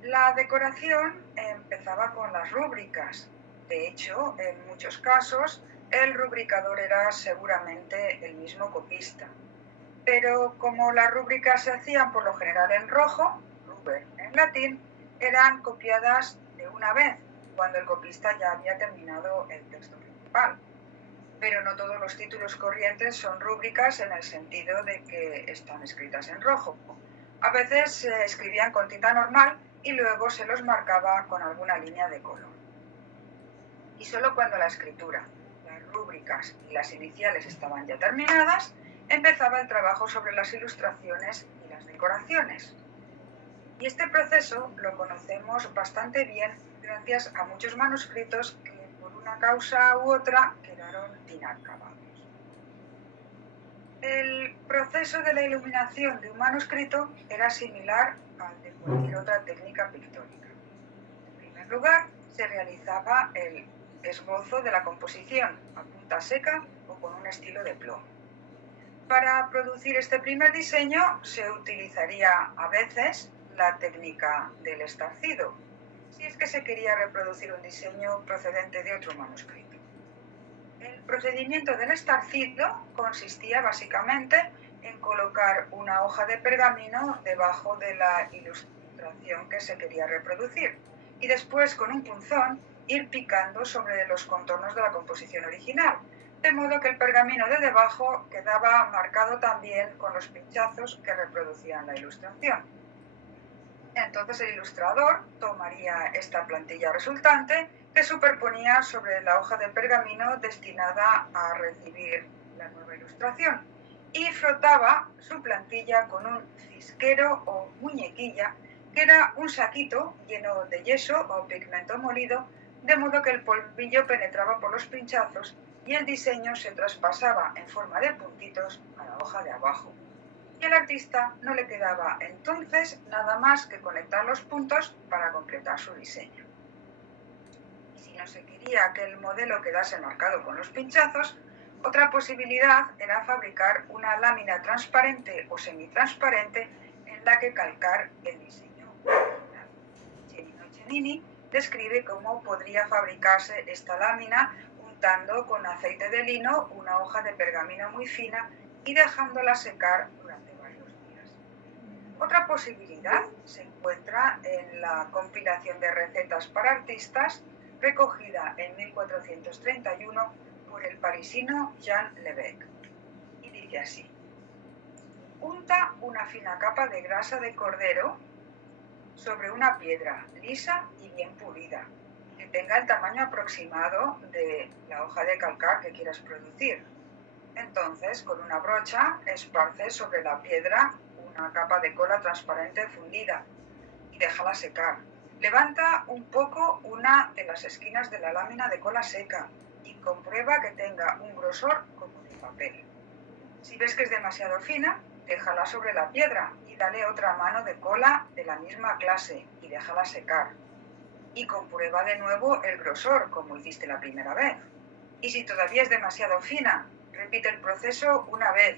La decoración empezaba con las rúbricas. De hecho, en muchos casos, el rubricador era seguramente el mismo copista. Pero como las rúbricas se hacían por lo general en rojo, ruber en latín, eran copiadas de una vez, cuando el copista ya había terminado el texto principal. Pero no todos los títulos corrientes son rúbricas en el sentido de que están escritas en rojo. A veces se escribían con tinta normal y luego se los marcaba con alguna línea de color. Y solo cuando la escritura, las rúbricas y las iniciales estaban ya terminadas, empezaba el trabajo sobre las ilustraciones y las decoraciones. Y este proceso lo conocemos bastante bien gracias a muchos manuscritos que por una causa u otra quedaron inacabados. El proceso de la iluminación de un manuscrito era similar al de cualquier otra técnica pictórica. En primer lugar, se realizaba el esbozo de la composición a punta seca o con un estilo de plomo. Para producir este primer diseño se utilizaría a veces la técnica del estarcido, si es que se quería reproducir un diseño procedente de otro manuscrito. El procedimiento del estarcido consistía básicamente en colocar una hoja de pergamino debajo de la ilustración que se quería reproducir y después con un punzón ir picando sobre los contornos de la composición original, de modo que el pergamino de debajo quedaba marcado también con los pinchazos que reproducían la ilustración. Entonces el ilustrador tomaría esta plantilla resultante que superponía sobre la hoja de pergamino destinada a recibir la nueva ilustración y frotaba su plantilla con un cisquero o muñequilla, que era un saquito lleno de yeso o pigmento molido, de modo que el polvillo penetraba por los pinchazos y el diseño se traspasaba en forma de puntitos a la hoja de abajo. Y al artista no le quedaba entonces nada más que conectar los puntos para completar su diseño. Y si no se quería que el modelo quedase marcado con los pinchazos, otra posibilidad era fabricar una lámina transparente o semitransparente en en la que calcar el diseño original. Cennino Cennini describe cómo podría fabricarse esta lámina untando con aceite de lino una hoja de pergamino muy fina y dejándola secar durante varios días. Otra posibilidad se encuentra en la compilación de recetas para artistas recogida en 1431 por el parisino Jean Lebec. Y dice así: unta una fina capa de grasa de cordero sobre una piedra lisa y bien pulida, que tenga el tamaño aproximado de la hoja de calcar que quieras producir. Entonces, con una brocha, esparce sobre la piedra una capa de cola transparente fundida y déjala secar. Levanta un poco una de las esquinas de la lámina de cola seca y comprueba que tenga un grosor como de papel. Si ves que es demasiado fina, déjala sobre la piedra y dale otra mano de cola de la misma clase y déjala secar. Y comprueba de nuevo el grosor, como hiciste la primera vez. Y si todavía es demasiado fina, repite el proceso una vez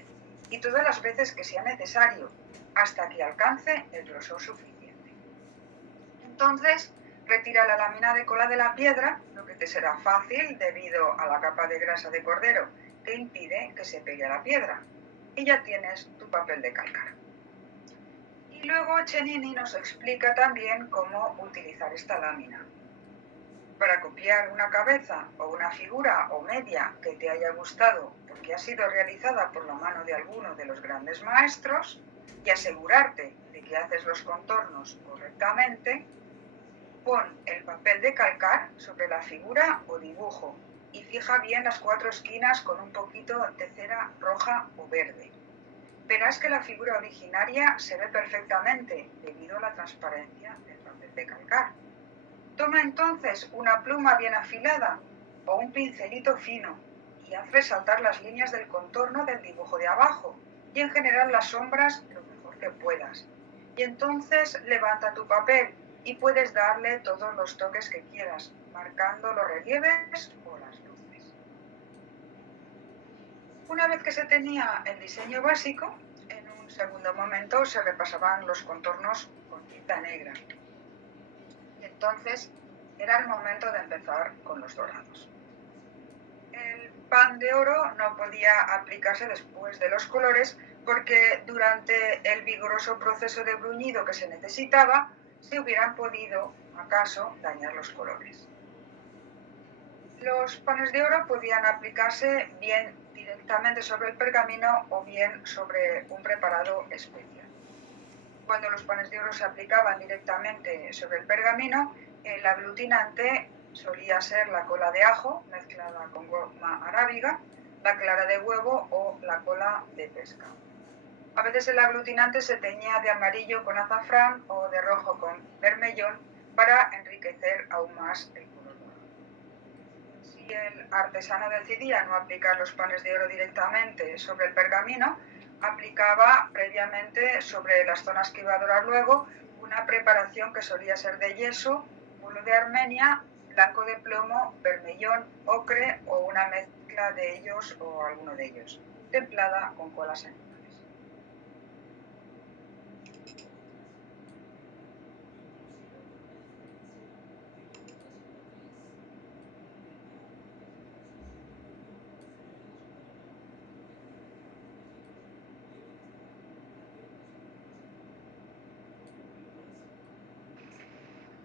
y todas las veces que sea necesario, hasta que alcance el grosor suficiente. Entonces, retira la lámina de cola de la piedra, lo que te será fácil debido a la capa de grasa de cordero que impide que se pegue a la piedra. Y ya tienes tu papel de calcar. Y luego Cennini nos explica también cómo utilizar esta lámina. Para copiar una cabeza o una figura o media que te haya gustado porque ha sido realizada por la mano de alguno de los grandes maestros y asegurarte de que haces los contornos correctamente, pon el papel de calcar sobre la figura o dibujo y fija bien las 4 esquinas con un poquito de cera roja o verde. Verás que la figura originaria se ve perfectamente debido a la transparencia del papel de calcar. Toma entonces una pluma bien afilada o un pincelito fino y haz resaltar las líneas del contorno del dibujo de abajo y en general las sombras lo mejor que puedas. Y entonces levanta tu papel y puedes darle todos los toques que quieras, marcando los relieves o las luces. Una vez que se tenía el diseño básico, en un segundo momento se repasaban los contornos con tinta negra. Entonces era el momento de empezar con los dorados. El pan de oro no podía aplicarse después de los colores porque durante el vigoroso proceso de bruñido que se necesitaba se hubieran podido, acaso, dañar los colores. Los panes de oro podían aplicarse bien directamente sobre el pergamino o bien sobre un preparado especial. Cuando los panes de oro se aplicaban directamente sobre el pergamino, el aglutinante solía ser la cola de ajo mezclada con goma arábiga, la clara de huevo o la cola de pescado. A veces el aglutinante se teñía de amarillo con azafrán o de rojo con bermellón para enriquecer aún más el color dorado. Si el artesano decidía no aplicar los panes de oro directamente sobre el pergamino, aplicaba previamente sobre las zonas que iba a dorar luego una preparación que solía ser de yeso, bulo de Armenia, blanco de plomo, bermellón, ocre o una mezcla de ellos o alguno de ellos, templada con colas animales.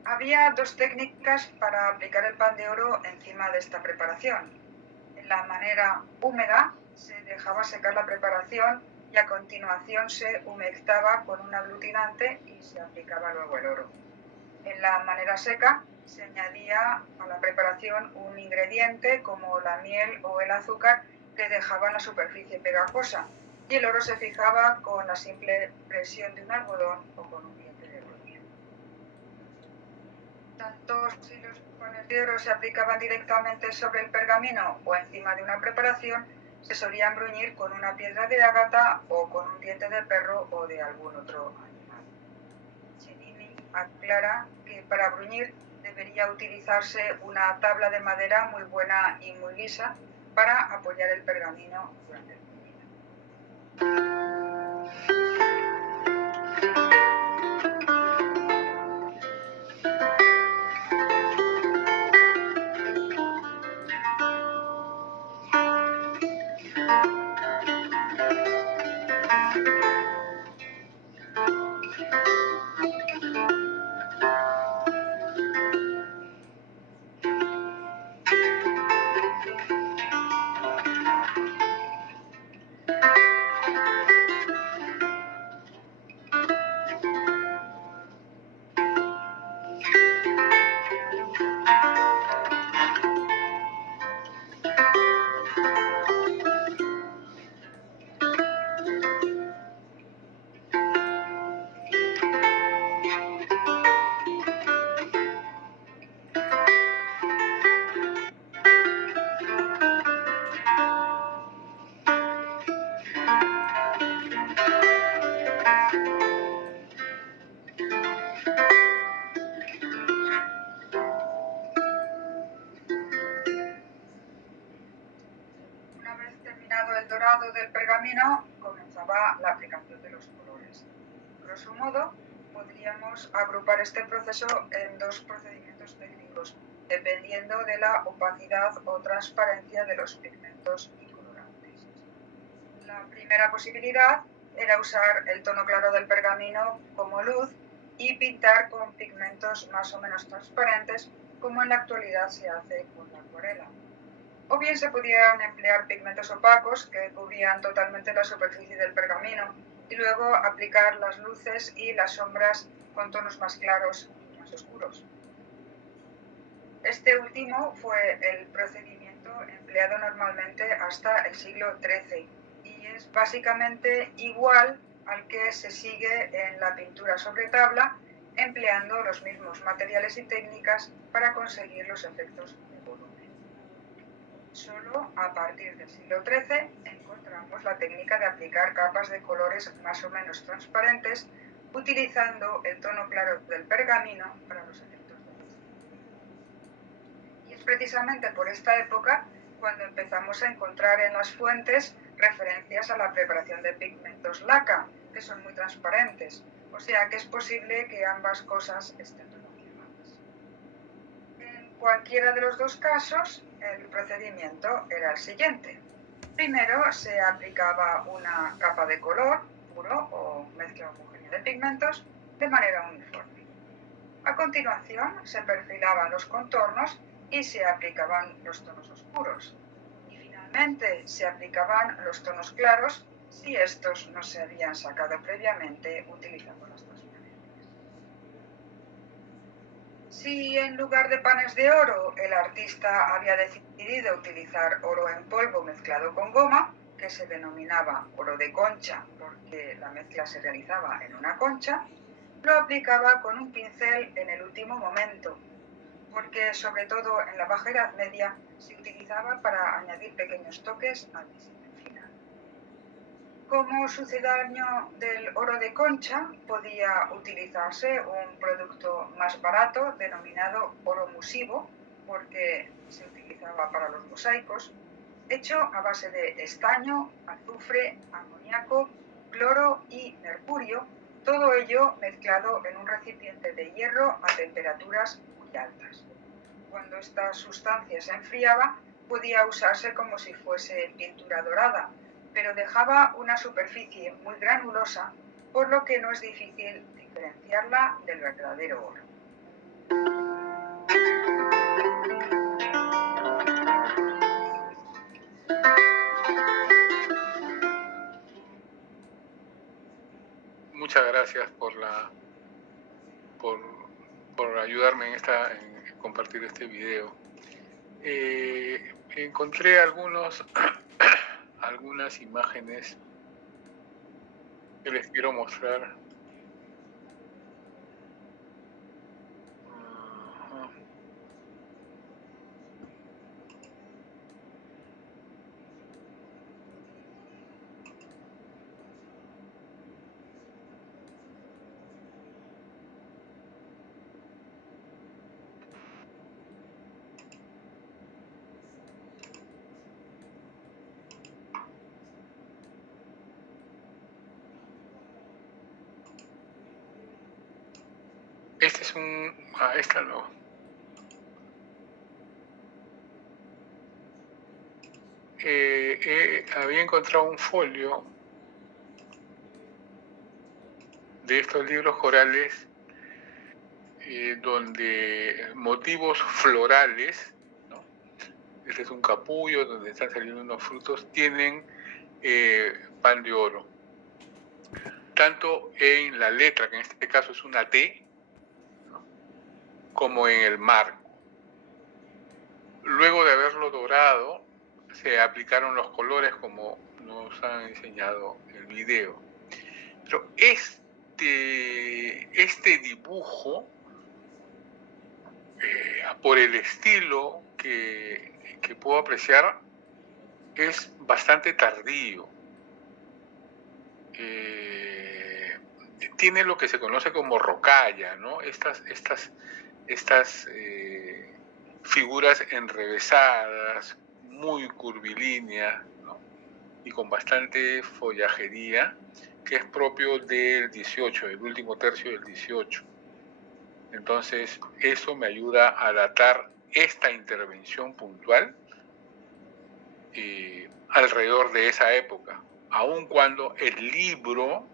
Había 2 técnicas para aplicar el pan de oro encima de esta preparación. En la manera húmeda se dejaba secar la preparación y a continuación se humectaba con un aglutinante y se aplicaba luego el oro. En la manera seca se añadía a la preparación un ingrediente como la miel o el azúcar que dejaban la superficie pegajosa y el oro se fijaba con la simple presión de un algodón o con un diente de oro. Tanto si los panes de oro se aplicaban directamente sobre el pergamino o encima de una preparación, se solían bruñir con una piedra de ágata o con un diente de perro o de algún otro animal. Cennini aclara que para bruñir debería utilizarse una tabla de madera muy buena y muy lisa para apoyar el pergamino durante el bruñido. aplicación de los colores. Grosso modo, podríamos agrupar este proceso en dos procedimientos técnicos, dependiendo de la opacidad o transparencia de los pigmentos y colorantes. La primera posibilidad era usar el tono claro del pergamino como luz y pintar con pigmentos más o menos transparentes, como en la actualidad se hace con la acuarela. O bien se podían emplear pigmentos opacos que cubrían totalmente la superficie del pergamino y luego aplicar las luces y las sombras con tonos más claros y más oscuros. Este último fue el procedimiento empleado normalmente hasta el siglo XIII y es básicamente igual al que se sigue en la pintura sobre tabla, empleando los mismos materiales y técnicas para conseguir los efectos de volumen. Solo a partir del siglo XIII encontramos la técnica de aplicar capas de colores más o menos transparentes, utilizando el tono claro del pergamino para los efectos de luz. Y es precisamente por esta época cuando empezamos a encontrar en las fuentes referencias a la preparación de pigmentos laca, que son muy transparentes, o sea que es posible que ambas cosas estén relacionadas. En cualquiera de los dos casos, el procedimiento era el siguiente. Primero se aplicaba una capa de color puro o mezcla homogénea de pigmentos de manera uniforme. A continuación se perfilaban los contornos y se aplicaban los tonos oscuros. Y finalmente se aplicaban los tonos claros si estos no se habían sacado previamente utilizando las transparencias. Si en lugar de panes de oro el artista había decidido utilizar oro en polvo mezclado con goma, que se denominaba oro de concha porque la mezcla se realizaba en una concha, lo aplicaba con un pincel en el último momento, porque sobre todo en la Baja Edad Media se utilizaba para añadir pequeños toques al diseño final. Como sucedáneo del oro de concha, podía utilizarse un producto más barato denominado oro musivo, porque se utilizaba para los mosaicos, hecho a base de estaño, azufre, amoníaco, cloro y mercurio, todo ello mezclado en un recipiente de hierro a temperaturas muy altas. Cuando esta sustancia se enfriaba, podía usarse como si fuese pintura dorada, pero dejaba una superficie muy granulosa, por lo que no es difícil diferenciarla del verdadero oro. Muchas gracias por ayudarme en compartir este video. Encontré algunas imágenes que les quiero mostrar. Este es esta no. Había encontrado un folio de estos libros corales donde motivos florales, ¿no? Este es un capullo donde están saliendo unos frutos, tienen pan de oro. Tanto en la letra, que en este caso es una T, ¿no?, como en el marco. Luego de haberlo dorado, se aplicaron los colores como nos han enseñado en el video. Pero este dibujo, por el estilo que puedo apreciar, es bastante tardío. Tiene lo que se conoce como rocalla, ¿no? Estas figuras enrevesadas, muy curvilíneas, ¿no? y con bastante follajería, que es propio del 18, del último tercio del 18. Entonces, eso me ayuda a datar esta intervención puntual alrededor de esa época, aun cuando el libro,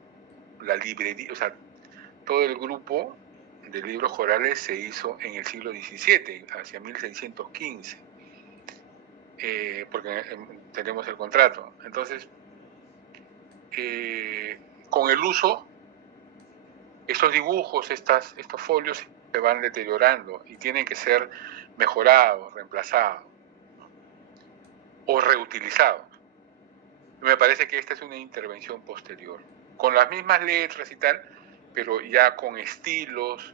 la librería, o sea, todo el grupo de libros corales se hizo en el siglo XVII, hacia 1615, porque tenemos el contrato. Entonces, con el uso, estos dibujos, estos folios se van deteriorando y tienen que ser mejorados, reemplazados o reutilizados. Me parece que esta es una intervención posterior, con las mismas letras y tal, pero ya con estilos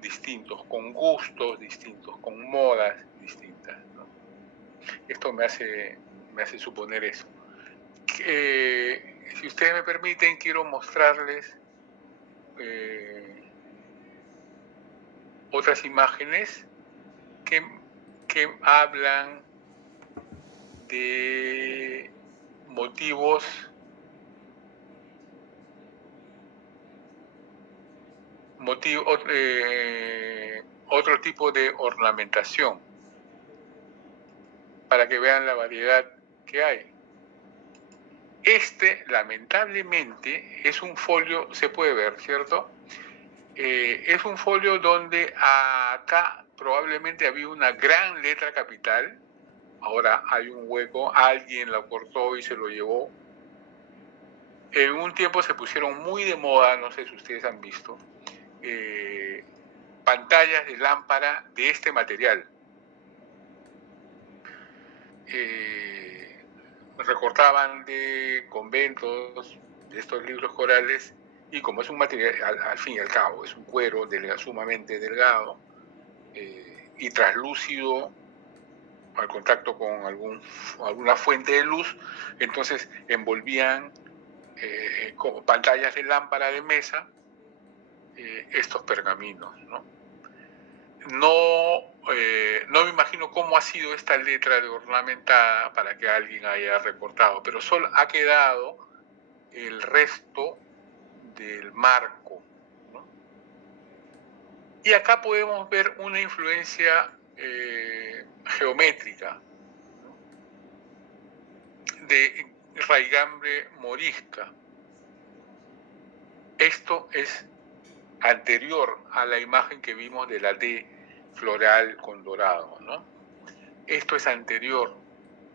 distintos, con gustos distintos, con modas distintas, ¿no? Esto me hace suponer eso. Si ustedes me permiten, quiero mostrarles otras imágenes que hablan de motivos otro tipo de ornamentación, para que vean la variedad que hay. Este, lamentablemente, es un folio, se puede ver, ¿cierto? Es un folio donde acá probablemente había una gran letra capital. Ahora hay un hueco, alguien la cortó y se lo llevó. En un tiempo se pusieron muy de moda, no sé si ustedes han visto, pantallas de lámpara de este material. Recortaban de conventos, de estos libros corales, y como es un material, al fin y al cabo, es un cuero sumamente delgado y translúcido al contacto con alguna fuente de luz, entonces envolvían con pantallas de lámpara de mesa estos pergaminos, ¿no? No me imagino cómo ha sido esta letra de ornamentada para que alguien haya recortado, pero solo ha quedado el resto del marco, ¿no? Y acá podemos ver una influencia geométrica, ¿no? De raigambre morisca. Esto es anterior a la imagen que vimos de la D floral con dorado, ¿no? Esto es anterior.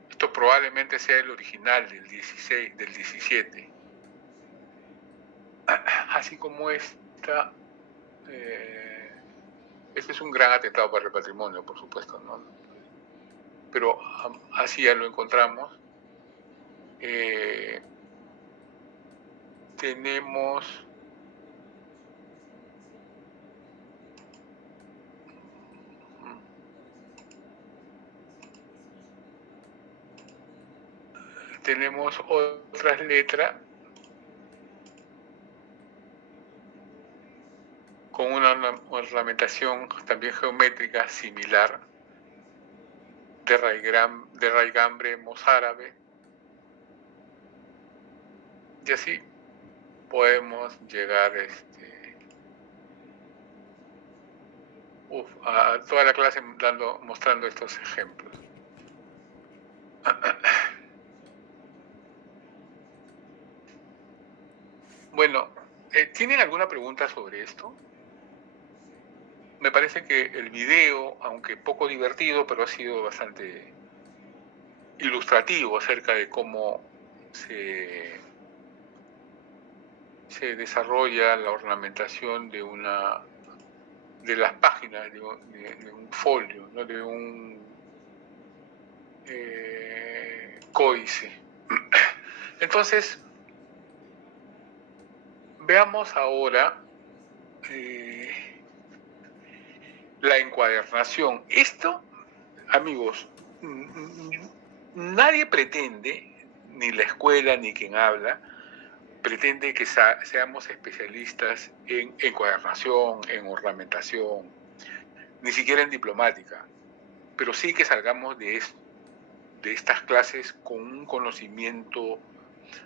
Esto probablemente sea el original del 16, del 17. Así como esta, este es un gran atentado para el patrimonio, por supuesto, ¿no? Pero así ya lo encontramos. Tenemos otras letras con una ornamentación también geométrica similar de raigambre mozárabe, y así podemos llegar a toda la clase mostrando estos ejemplos. Bueno, ¿tienen alguna pregunta sobre esto? Me parece que el video, aunque poco divertido, pero ha sido bastante ilustrativo acerca de cómo se desarrolla la ornamentación de las páginas de un folio, ¿no? De un códice. Entonces, veamos ahora la encuadernación. Esto, amigos, nadie pretende, ni la escuela ni quien habla, pretende que seamos especialistas en encuadernación, en ornamentación, ni siquiera en diplomática, pero sí que salgamos de de estas clases con un conocimiento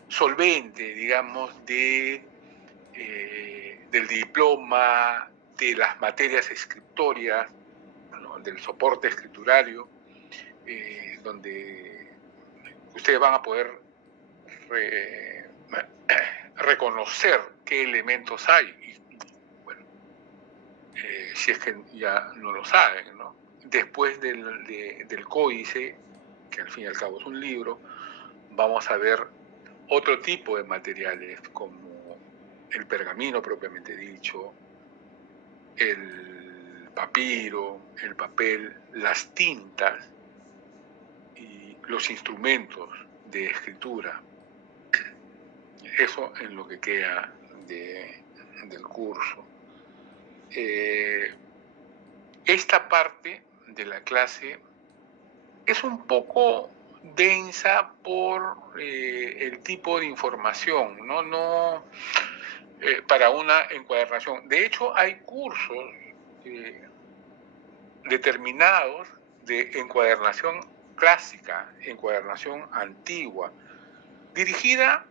solvente, digamos, del diploma, de las materias escritorias, ¿no?, del soporte escriturario, donde ustedes van a poder reconocer qué elementos hay, y bueno, si es que ya no lo saben, ¿no? Después del códice, que al fin y al cabo es un libro, vamos a ver otro tipo de materiales como el pergamino propiamente dicho, el papiro, el papel, las tintas y los instrumentos de escritura. Eso en lo que queda del curso. Esta parte de la clase es un poco densa por el tipo de información, no para una encuadernación. De hecho, hay cursos determinados de encuadernación clásica, encuadernación antigua, dirigida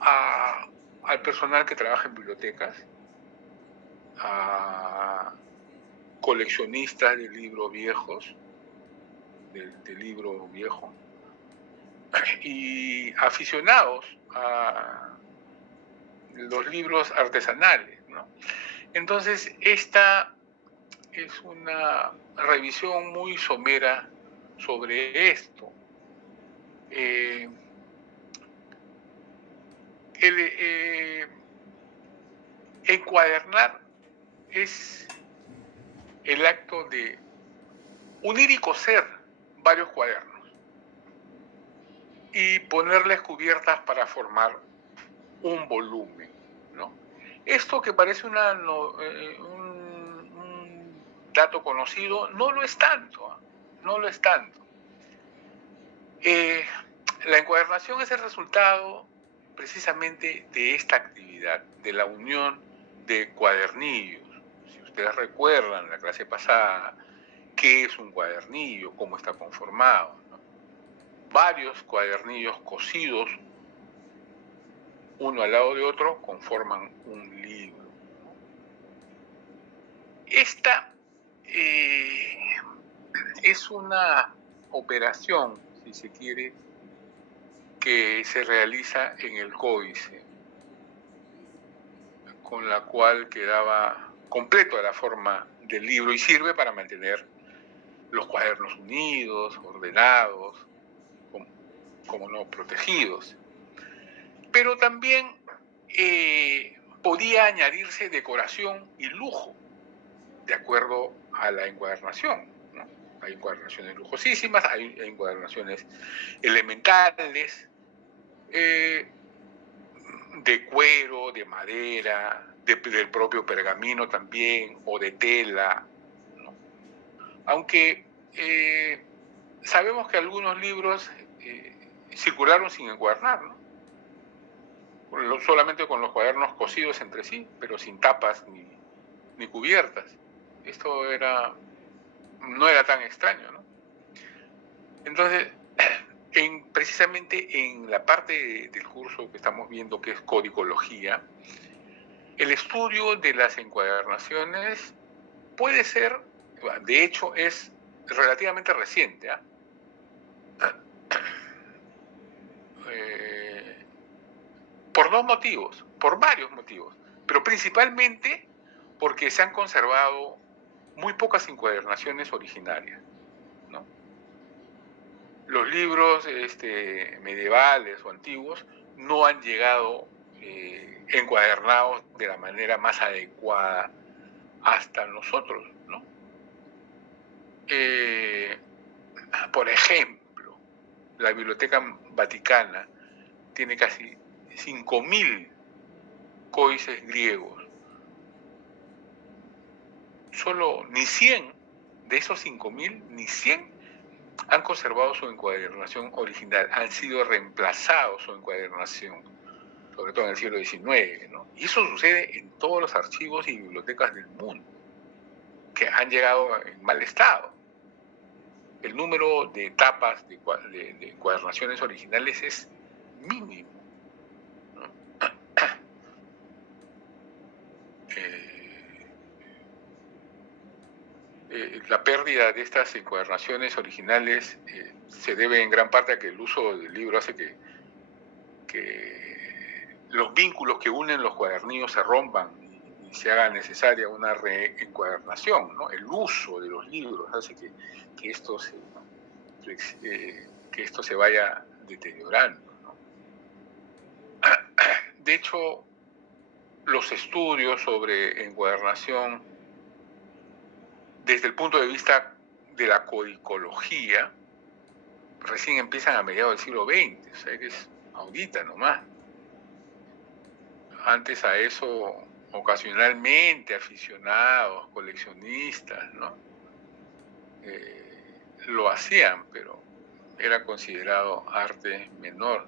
al personal que trabaja en bibliotecas, a coleccionistas de libros viejos, del libro viejo, y aficionados a los libros artesanales, ¿no? Entonces, esta es una revisión muy somera sobre esto. Encuadernar es el acto de unir y coser varios cuadernos y ponerles cubiertas para formar un volumen, ¿no? Esto que parece un dato conocido, no lo es tanto, no lo es tanto. La encuadernación es el resultado precisamente de esta actividad, de la unión de cuadernillos. Si ustedes recuerdan la clase pasada, ¿qué es un cuadernillo? ¿Cómo está conformado?, ¿no? Varios cuadernillos cosidos uno al lado de otro conforman un libro. Esta es una operación, si se quiere, que se realiza en el códice, con la cual quedaba completo la forma del libro y sirve para mantener los cuadernos unidos, ordenados, como no, protegidos. Pero también podía añadirse decoración y lujo, de acuerdo a la encuadernación, ¿no? Hay encuadernaciones lujosísimas, hay encuadernaciones elementales, de cuero, de madera, del propio pergamino también, o de tela, ¿no? Aunque sabemos que algunos libros circularon sin encuadernar, ¿no? Solamente con los cuadernos cosidos entre sí, pero sin tapas ni cubiertas. Esto no era tan extraño, ¿no? Entonces, precisamente en la parte del curso que estamos viendo, que es codicología, el estudio de las encuadernaciones puede ser, de hecho es relativamente reciente, por dos motivos, por varios motivos, pero principalmente porque se han conservado muy pocas encuadernaciones originarias, ¿no? Los libros medievales o antiguos no han llegado encuadernados de la manera más adecuada hasta nosotros, ¿no? Por ejemplo, la Biblioteca Vaticana tiene casi 5.000 códices griegos. Solo ni 100 de esos 5.000, ni 100 han conservado su encuadernación original, han sido reemplazados su encuadernación, sobre todo en el siglo XIX, ¿no? Y eso sucede en todos los archivos y bibliotecas del mundo, que han llegado en mal estado. el número de etapas de encuadernaciones originales es mínimo, ¿no? La pérdida de estas encuadernaciones originales se debe en gran parte a que el uso del libro hace que los vínculos que unen los cuadernillos se rompan y se haga necesaria una reencuadernación, ¿no? El uso de los libros hace que esto se vaya deteriorando, ¿no? De hecho, los estudios sobre encuadernación desde el punto de vista de la codicología recién empiezan a mediados del siglo XX, o sea que es ahorita nomás. Antes a eso ocasionalmente aficionados, coleccionistas, ¿no? Lo hacían, pero era considerado arte menor.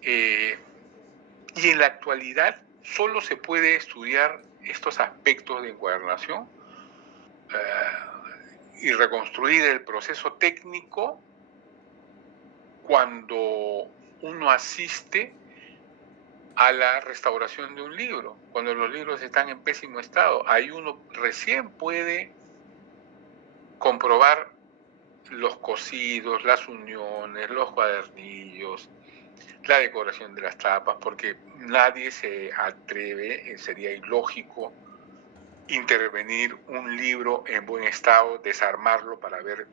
Y en la actualidad solo se puede estudiar estos aspectos de encuadernación y reconstruir el proceso técnico cuando uno asiste a la restauración de un libro, cuando los libros están en pésimo estado. Ahí uno recién puede comprobar los cosidos, las uniones, los cuadernillos, la decoración de las tapas, porque nadie se atreve, sería ilógico intervenir un libro en buen estado, desarmarlo para ver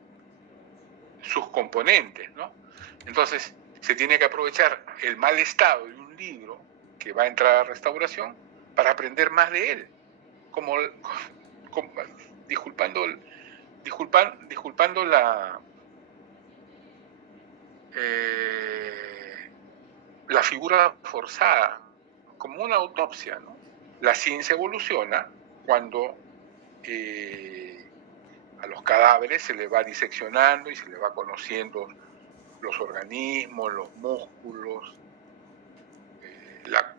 sus componentes, ¿no? Entonces, se tiene que aprovechar el mal estado de un libro que va a entrar a restauración para aprender más de él, disculpando la figura forzada, como una autopsia, ¿no? La ciencia evoluciona cuando a los cadáveres se le va diseccionando y se le va conociendo los organismos, los músculos, la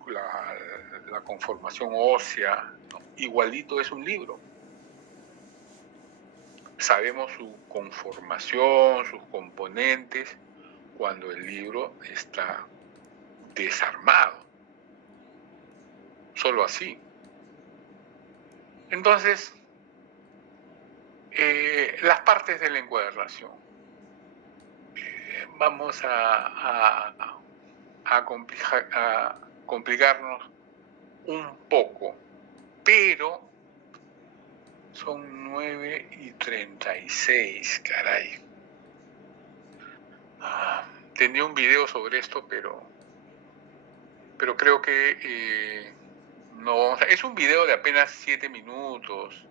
conformación ósea, ¿no? Igualito es un libro. Sabemos su conformación, sus componentes, cuando el libro está desarmado. Solo así. Entonces, las partes de la encuadernación. Vamos a complicarnos un poco, pero son 9:36, caray. Tenía un video sobre esto, pero creo que no. Es un video de apenas 7 minutos.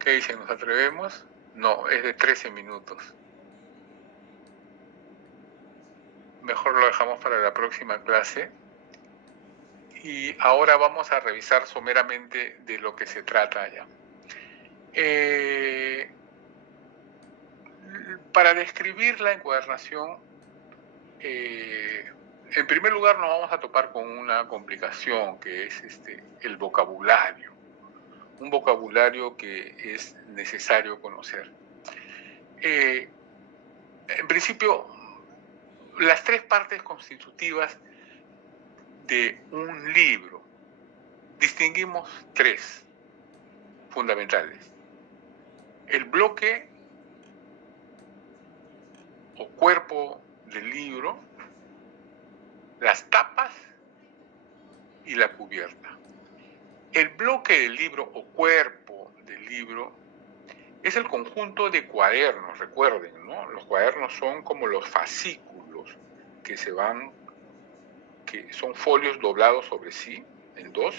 ¿Qué dicen? ¿Nos atrevemos? No, es de 13 minutos. Mejor lo dejamos para la próxima clase. Y ahora vamos a revisar someramente de lo que se trata ya. Para describir la encuadernación, en primer lugar nos vamos a topar con una complicación que es el vocabulario. Un vocabulario que es necesario conocer. En principio, las tres partes constitutivas de un libro, distinguimos tres fundamentales. El bloque o cuerpo del libro, las tapas y la cubierta. El bloque del libro o cuerpo del libro es el conjunto de cuadernos, recuerden, ¿no? Los cuadernos son como los fascículos que son folios doblados sobre sí en dos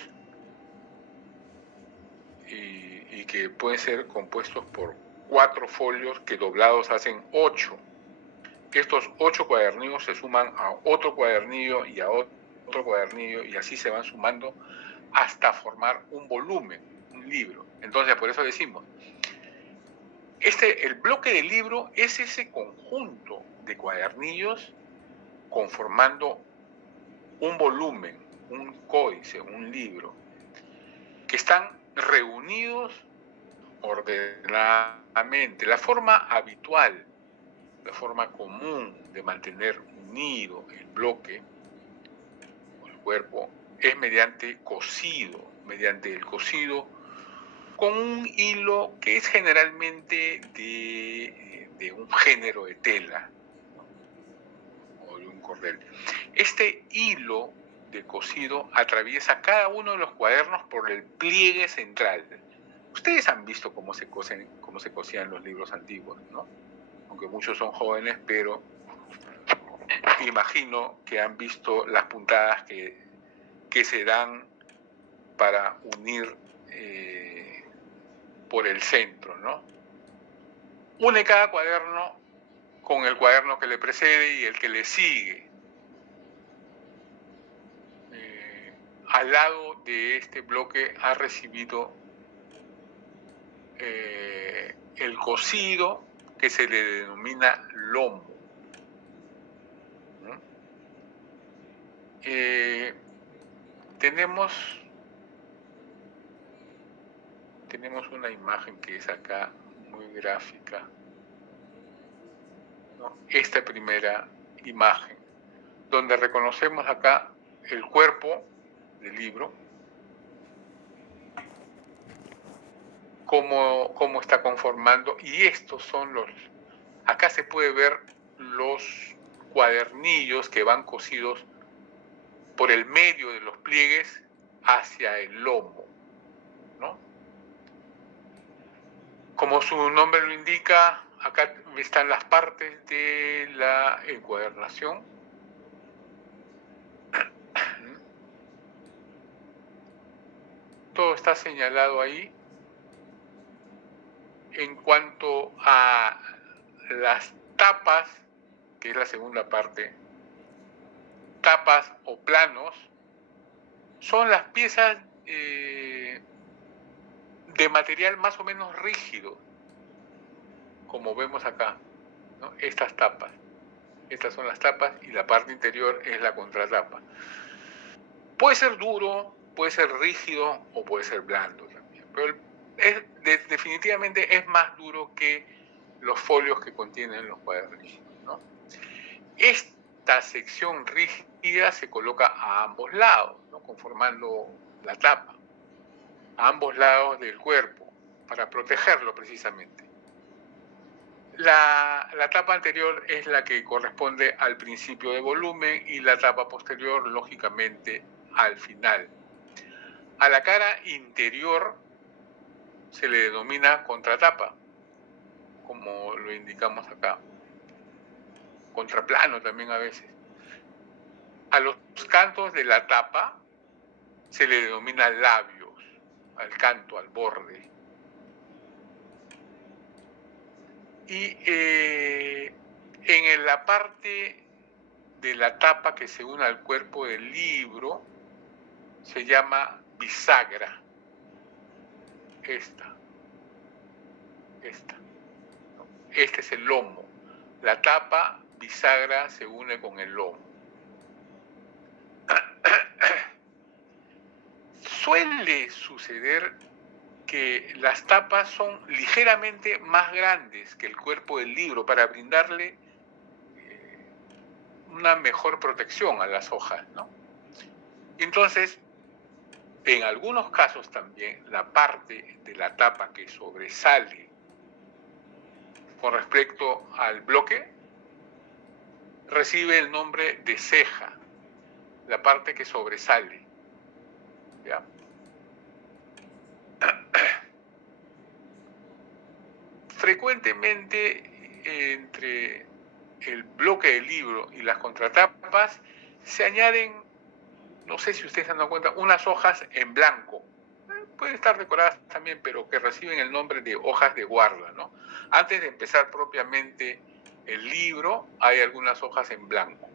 y que pueden ser compuestos por 4 folios que doblados hacen 8. Estos 8 cuadernillos se suman a otro cuadernillo y a otro cuadernillo y así se van sumando hasta formar un volumen, un libro. Entonces, por eso decimos, el bloque del libro es ese conjunto de cuadernillos conformando un volumen, un códice, un libro, que están reunidos ordenadamente. La forma habitual, la forma común de mantener unido el bloque o el cuerpo es mediante el cosido con un hilo que es generalmente de un género de tela, ¿no? O de un cordel. Este hilo de cosido atraviesa cada uno de los cuadernos por el pliegue central. Ustedes han visto cómo se cosían los libros antiguos, ¿no? Aunque muchos son jóvenes, pero imagino que han visto las puntadas que se dan para unir por el centro, ¿no? Une cada cuaderno con el cuaderno que le precede y el que le sigue. Al lado de este bloque ha recibido el cosido que se le denomina lomo, ¿no? Tenemos una imagen que es acá muy gráfica, ¿no? Esta primera imagen, donde reconocemos acá el cuerpo del libro, cómo está conformando, y estos son acá se puede ver los cuadernillos que van cosidos por el medio de los pliegues hacia el lomo, ¿no? Como su nombre lo indica, acá están las partes de la encuadernación. Todo está señalado ahí. En cuanto a las tapas, que es la segunda parte, tapas o planos, son las piezas de material más o menos rígido, como vemos acá, ¿no? Estas tapas. Estas son las tapas y la parte interior es la contratapa. Puede ser duro, puede ser rígido o puede ser blando también, pero definitivamente es más duro que los folios que contienen los cuadernillos, ¿no? Esta sección rígida se coloca a ambos lados, ¿no? Conformando la tapa, a ambos lados del cuerpo, para protegerlo precisamente. La tapa anterior es la que corresponde al principio de volumen y la tapa posterior, lógicamente, al final. A la cara interior se le denomina contratapa, como lo indicamos acá. Contraplano también a veces. A los cantos de la tapa se le denomina labios, al canto, al borde. Y en la parte de la tapa que se une al cuerpo del libro se llama bisagra. Esta. Este es el lomo. La tapa bisagra se une con el lomo. Suele suceder que las tapas son ligeramente más grandes que el cuerpo del libro para brindarle una mejor protección a las hojas, ¿no? Entonces, en algunos casos también la parte de la tapa que sobresale con respecto al bloque recibe el nombre de ceja, la parte que sobresale, ¿ya? Frecuentemente entre el bloque del libro y las contratapas se añaden, no sé si ustedes se han dado cuenta, unas hojas en blanco. Pueden estar decoradas también, pero que reciben el nombre de hojas de guarda, ¿no? Antes de empezar propiamente el libro, hay algunas hojas en blanco,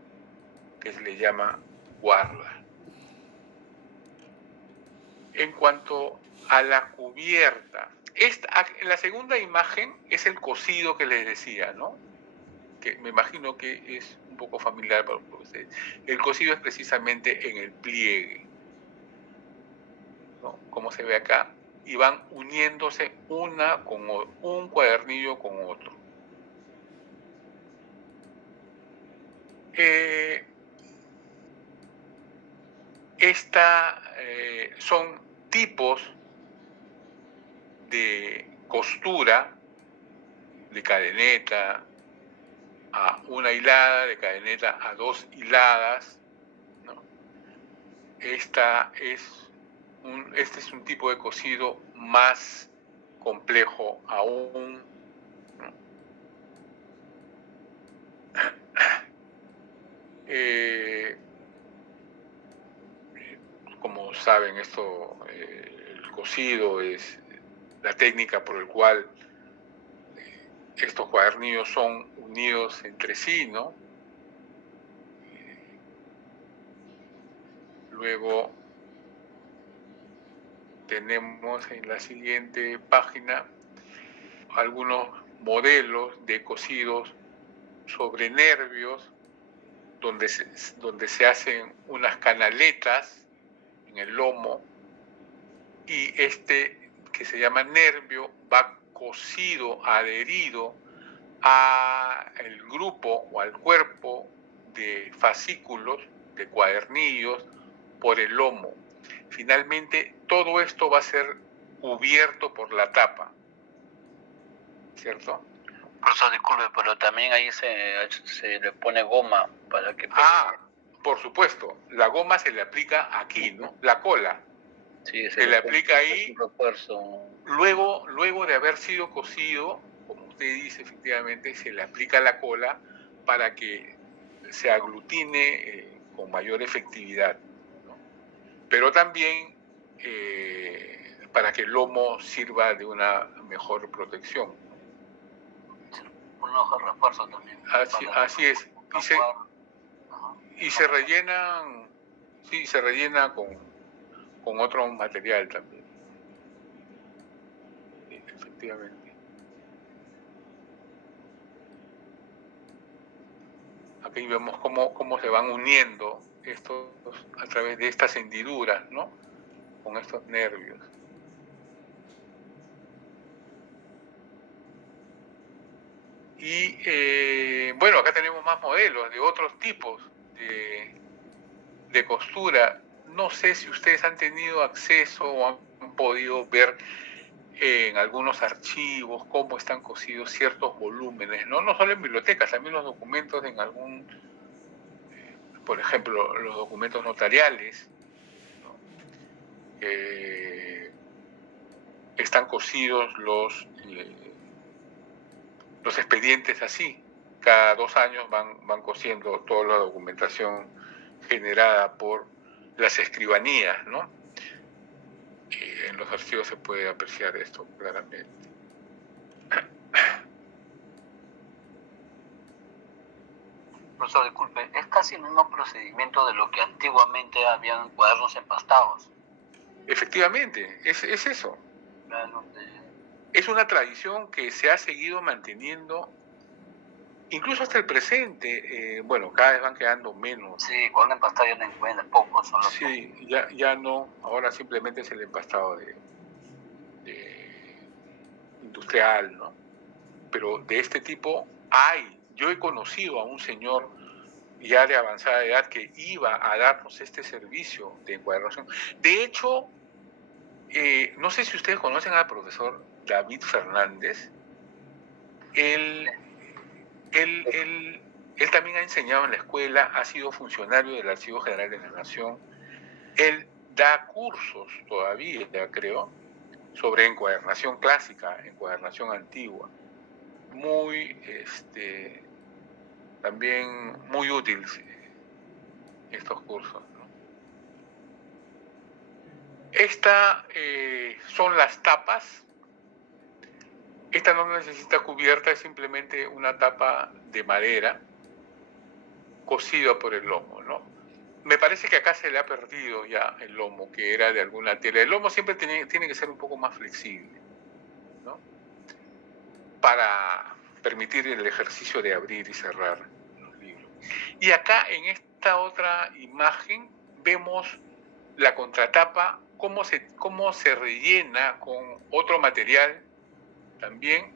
que se les llama guarda. En cuanto a la cubierta, la segunda imagen es el cosido que les decía, ¿no? que me imagino que es un poco familiar para ustedes. El cosido es precisamente en el pliegue, ¿no? Como se ve acá, y van uniéndose un cuadernillo con otro. Son tipos de costura, de cadeneta a una hilada, de cadeneta a 2 hiladas, ¿no? Este es un tipo de cosido más complejo aún, ¿no? Como saben, el cosido es la técnica por la cual estos cuadernillos son unidos entre sí, ¿no? Luego tenemos en la siguiente página algunos modelos de cosidos sobre nervios, donde se hacen unas canaletas en el lomo, y que se llama nervio va cosido, adherido al grupo o al cuerpo de fascículos, de cuadernillos, por el lomo. Finalmente, todo esto va a ser cubierto por la tapa, ¿cierto? Profesor, disculpe, pero también ahí se le pone goma para que... Por supuesto, la goma se le aplica aquí, ¿no? La cola. Sí, se le aplica ahí. Un refuerzo. Luego de haber sido cosido, como usted dice, efectivamente, se le aplica la cola para que se aglutine con mayor efectividad, ¿no? Pero también para que el lomo sirva de una mejor protección. Un ojo de refuerzo también. Así es. Y se rellenan, sí, se rellena con otro material también. Sí, efectivamente. Aquí vemos cómo se van uniendo estos a través de estas hendiduras, ¿no? Con estos nervios. Y bueno, acá tenemos más modelos de otros tipos de costura. No sé si ustedes han tenido acceso o han podido ver en algunos archivos cómo están cosidos ciertos volúmenes, ¿no? No solo en bibliotecas, también los documentos por ejemplo, los documentos notariales, ¿no? Están cosidos los expedientes así. Cada 2 años van cosiendo toda la documentación generada por las escribanías, ¿no? En los archivos se puede apreciar esto claramente. Profesor, disculpe, es casi el mismo procedimiento de lo que antiguamente habían cuadernos empastados. Efectivamente, es eso. Es una tradición que se ha seguido manteniendo incluso hasta el presente. Bueno, cada vez van quedando menos. Sí, cuaderno empastado ya no encuentran, pocos son los. Sí, ya no, ahora simplemente es el empastado de industrial, ¿no? Pero de este tipo hay. Yo he conocido a un señor ya de avanzada edad que iba a darnos este servicio de encuadernación. De hecho, no sé si ustedes conocen al profesor David Fernández. Él también ha enseñado en la escuela, ha sido funcionario del Archivo General de la Nación. Él da cursos todavía, creo, sobre encuadernación clásica, encuadernación antigua. También muy útiles estos cursos, ¿no? Estas son las tapas. Esta no necesita cubierta, es simplemente una tapa de madera cosida por el lomo, ¿no? Me parece que acá se le ha perdido ya el lomo, que era de alguna tela. El lomo siempre tiene que ser un poco más flexible, ¿no? Para permitir el ejercicio de abrir y cerrar los libros. Y acá en esta otra imagen vemos la contratapa, cómo se rellena con otro material también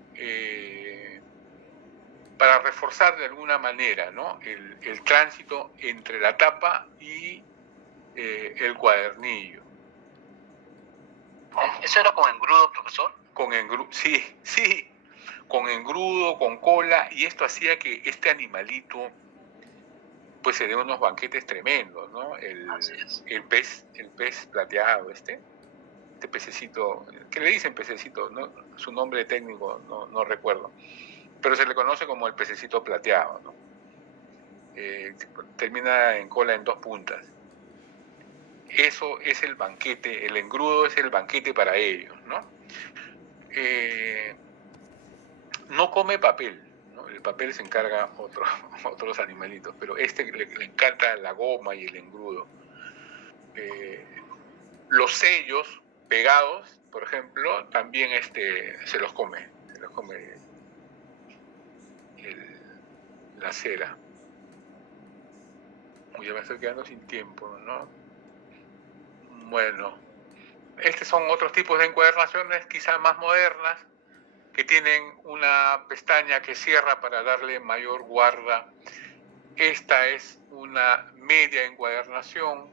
para reforzar de alguna manera, ¿no?, el tránsito entre la tapa y el cuadernillo. ¿Eso era con engrudo, profesor? Con engrudo, sí, con engrudo, con cola, y esto hacía que este animalito pues se dé unos banquetes tremendos, ¿no? El pez plateado, este pececito, que le dicen pececito, ¿no? Su nombre técnico no recuerdo, pero se le conoce como el pececito plateado, ¿no? Termina en cola en 2 puntas. Eso es el banquete, el engrudo es el banquete para ellos, ¿no? No come papel, ¿no? El papel se encarga otros animalitos, pero le encanta la goma y el engrudo. Los sellos pegados, por ejemplo, también se los come la cera. Ya me estoy quedando sin tiempo, ¿no? Bueno, estos son otros tipos de encuadernaciones, quizás más modernas, que tienen una pestaña que cierra para darle mayor guarda. Esta es una media encuadernación,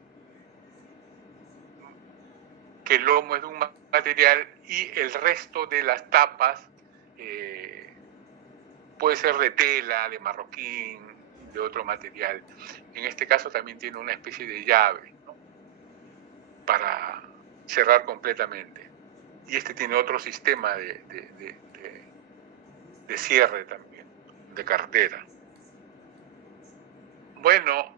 que el lomo es de un material y el resto de las tapas puede ser de tela, de marroquín, de otro material. En este caso también tiene una especie de llave, ¿no?, para cerrar completamente. Y tiene otro sistema de cierre también, de cartera. Bueno,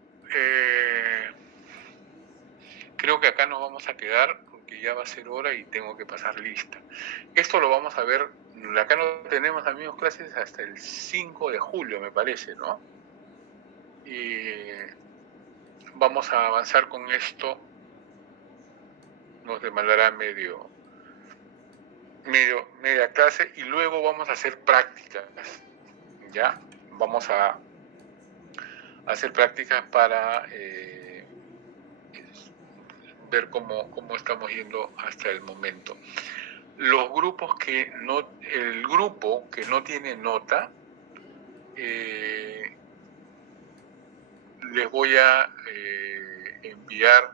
creo que acá nos vamos a quedar porque ya va a ser hora y tengo que pasar lista. Esto lo vamos a ver, acá no tenemos, amigos, clases hasta el 5 de julio, me parece, ¿no? Y vamos a avanzar con esto. Nos demandará media clase y luego vamos a hacer prácticas, ¿ya? Vamos a hacer prácticas para ver cómo estamos yendo hasta el momento. Los grupos el grupo que no tiene nota, les voy a enviar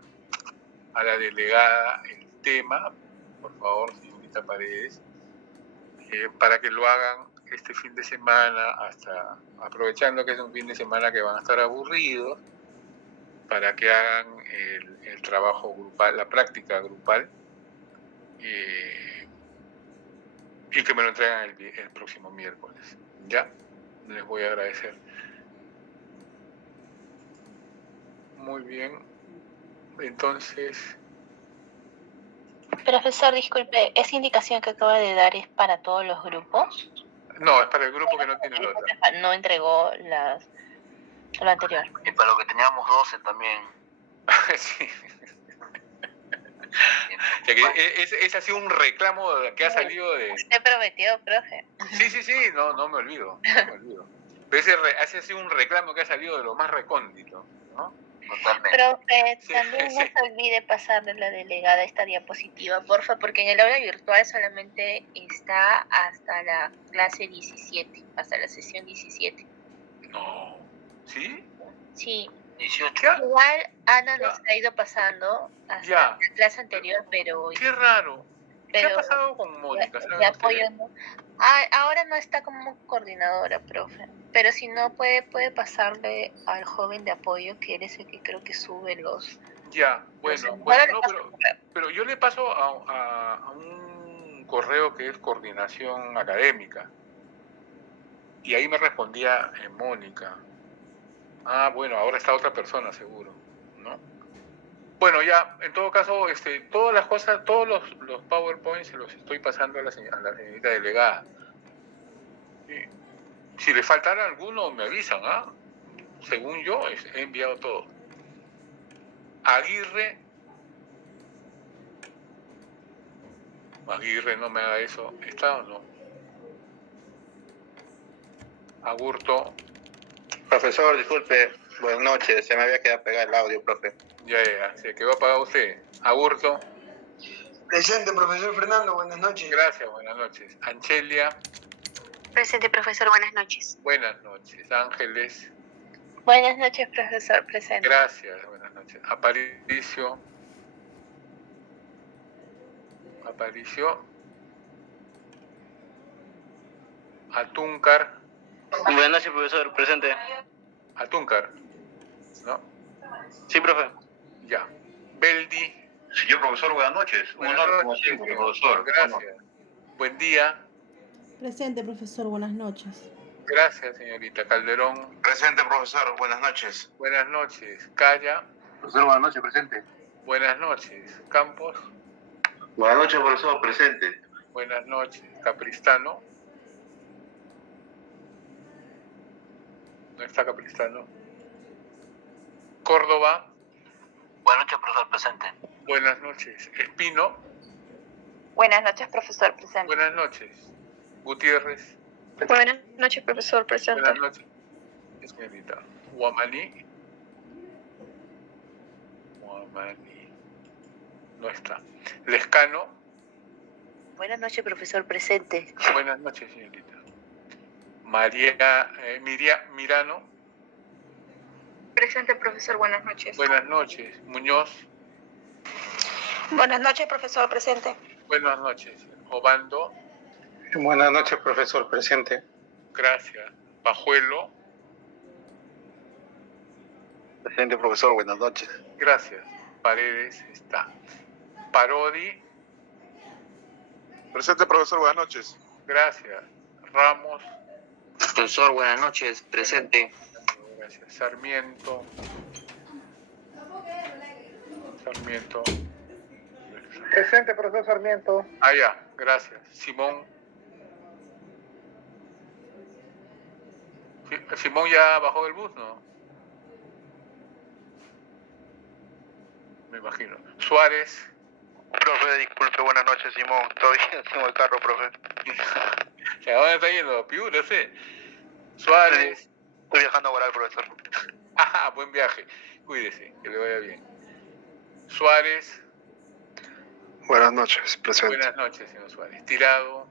a la delegada el tema, por favor, señorita Paredes, para que lo hagan este fin de semana, aprovechando que es un fin de semana que van a estar aburridos, para que hagan el trabajo grupal, la práctica grupal, y que me lo entreguen el próximo miércoles. ¿Ya? Les voy a agradecer. Muy bien. Entonces... Profesor, disculpe, ¿esa indicación que acaba de dar es para todos los grupos? No, es para el grupo que no tiene nota. No entregó lo anterior. Y para lo que teníamos 12 también. Sí. Ese ha sido un reclamo que ha salido de... Usted prometió, profe. Sí, no me olvido. Pero ese ha sido un reclamo que ha salido de lo más recóndito, ¿no? Totalmente. Profe, también no se olvide pasarle a la delegada esta diapositiva, porfa, porque en el aula virtual solamente está hasta la clase 17, hasta la sesión 17. No. ¿Sí? Sí. 18. Igual Ana nos ha ido pasando hasta la clase anterior, pero... Qué raro. ¿Qué ha pasado con Mónica? De apoyo no. Ahora no está como coordinadora, profe. Pero si no, puede pasarle al joven de apoyo, que él es el que creo que sube los... Ya, bueno, pero yo le paso a un correo que es coordinación académica. Y ahí me respondía Mónica. Bueno, ahora está otra persona seguro, ¿no? Bueno, ya, en todo caso, todas las cosas, todos los PowerPoints se los estoy pasando a la señorita delegada. Si le faltara alguno, me avisan, ¿ah? Según yo, he enviado todo. Aguirre, no me haga eso. ¿Está o no? Agurto. Profesor, disculpe. Buenas noches. Se me había quedado pegado el audio, profe. Ya. Se quedó apagado usted. Agurto. Presente, profesor Fernando. Buenas noches. Gracias, buenas noches. Anchelia. Presente, profesor. Buenas noches. Buenas noches. Ángeles. Buenas noches, profesor. Presente. Gracias, buenas noches. Aparicio. Atúncar. Buenas noches, profesor. Presente. Atúncar. ¿No? Sí, profe. Ya. Beldi. Señor profesor, buenas noches. Un Buenas honor, como noches, siempre, profesor. Gracias. Buen día. Presente, profesor. Buenas noches. Gracias, señorita Calderón. Presente, profesor. Buenas noches. Buenas noches. Calla. Profesor, buenas noches. Presente. Buenas noches. Campos. Buenas noches, profesor. Presente. Buenas noches. Capristano. No está Capristano. Córdoba. Buenas noches, profesor. Presente. Buenas noches. Espino. Buenas noches, profesor. Presente. Buenas noches. Gutiérrez. Buenas noches, profesor. Presente. Buenas noches. Señorita. Guamaní. No está. Lescano. Buenas noches, profesor. Presente. Buenas noches, señorita. Mirano. Presente, profesor. Buenas noches. Buenas noches. Muñoz. Buenas noches, profesor. Presente. Buenas noches. Obando. Buenas noches, profesor. Presente. Gracias. Pajuelo. Presente, profesor. Buenas noches. Gracias. Paredes está. Parodi. Presente, profesor. Buenas noches. Gracias. Ramos. Profesor, buenas noches. Presente. Gracias. Sarmiento. Presente, profesor Sarmiento. Ya. Gracias. Simón. Simón ya bajó del bus, ¿no? Me imagino. Suárez. Profe, disculpe. Buenas noches, Simón. Estoy en el carro, profe. ¿A dónde está yendo? Piú, no sé. Suárez. Estoy viajando a Guaral, profesor. Buen viaje. Cuídese, que le vaya bien. Suárez. Buenas noches, presente. Buenas noches, señor Suárez. Tirado.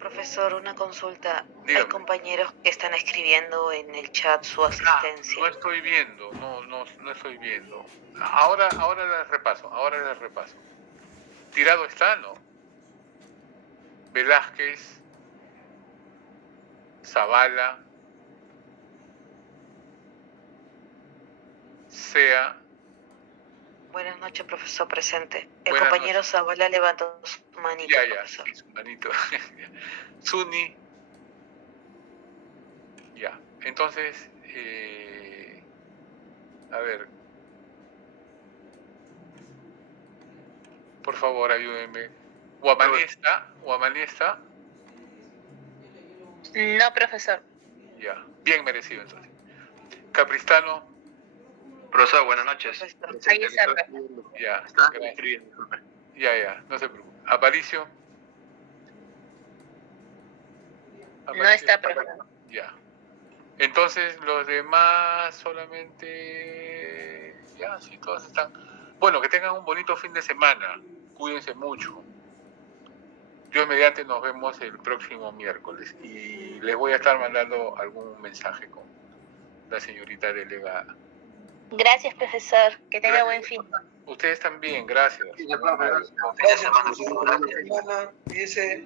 Profesor, una consulta. Dígame. Hay compañeros que están escribiendo en el chat su asistencia. No estoy viendo, no estoy viendo. Ahora les repaso. Tirado está, ¿no? Velázquez, Zavala, Sea. Buenas noches, profesor. Presente. El Buenas compañero noches. Zavala levantó su manito, Ya, profesor. sí, su manito. Zuni. Ya, entonces, a ver. Por favor, ayúdenme. ¿Guamaní está? No, profesor. Ya, bien merecido entonces. Capristano. Profesor, buenas noches. Profesor. Ahí está. Ya, Está gracias. escribiendo, disculpe. Ya, no se preocupe. Aparicio. No está, profesor. Ya. Entonces, los demás solamente... Ya, sí, todos están... Bueno, que tengan un bonito fin de semana. Cuídense mucho. Dios mediante, nos vemos el próximo miércoles. Y les voy a estar mandando algún mensaje con la señorita delegada. Gracias, profesor. Que tenga Gracias. buen fin. Ustedes también, gracias. Gracias, profesor. Buena semana. Cuídese.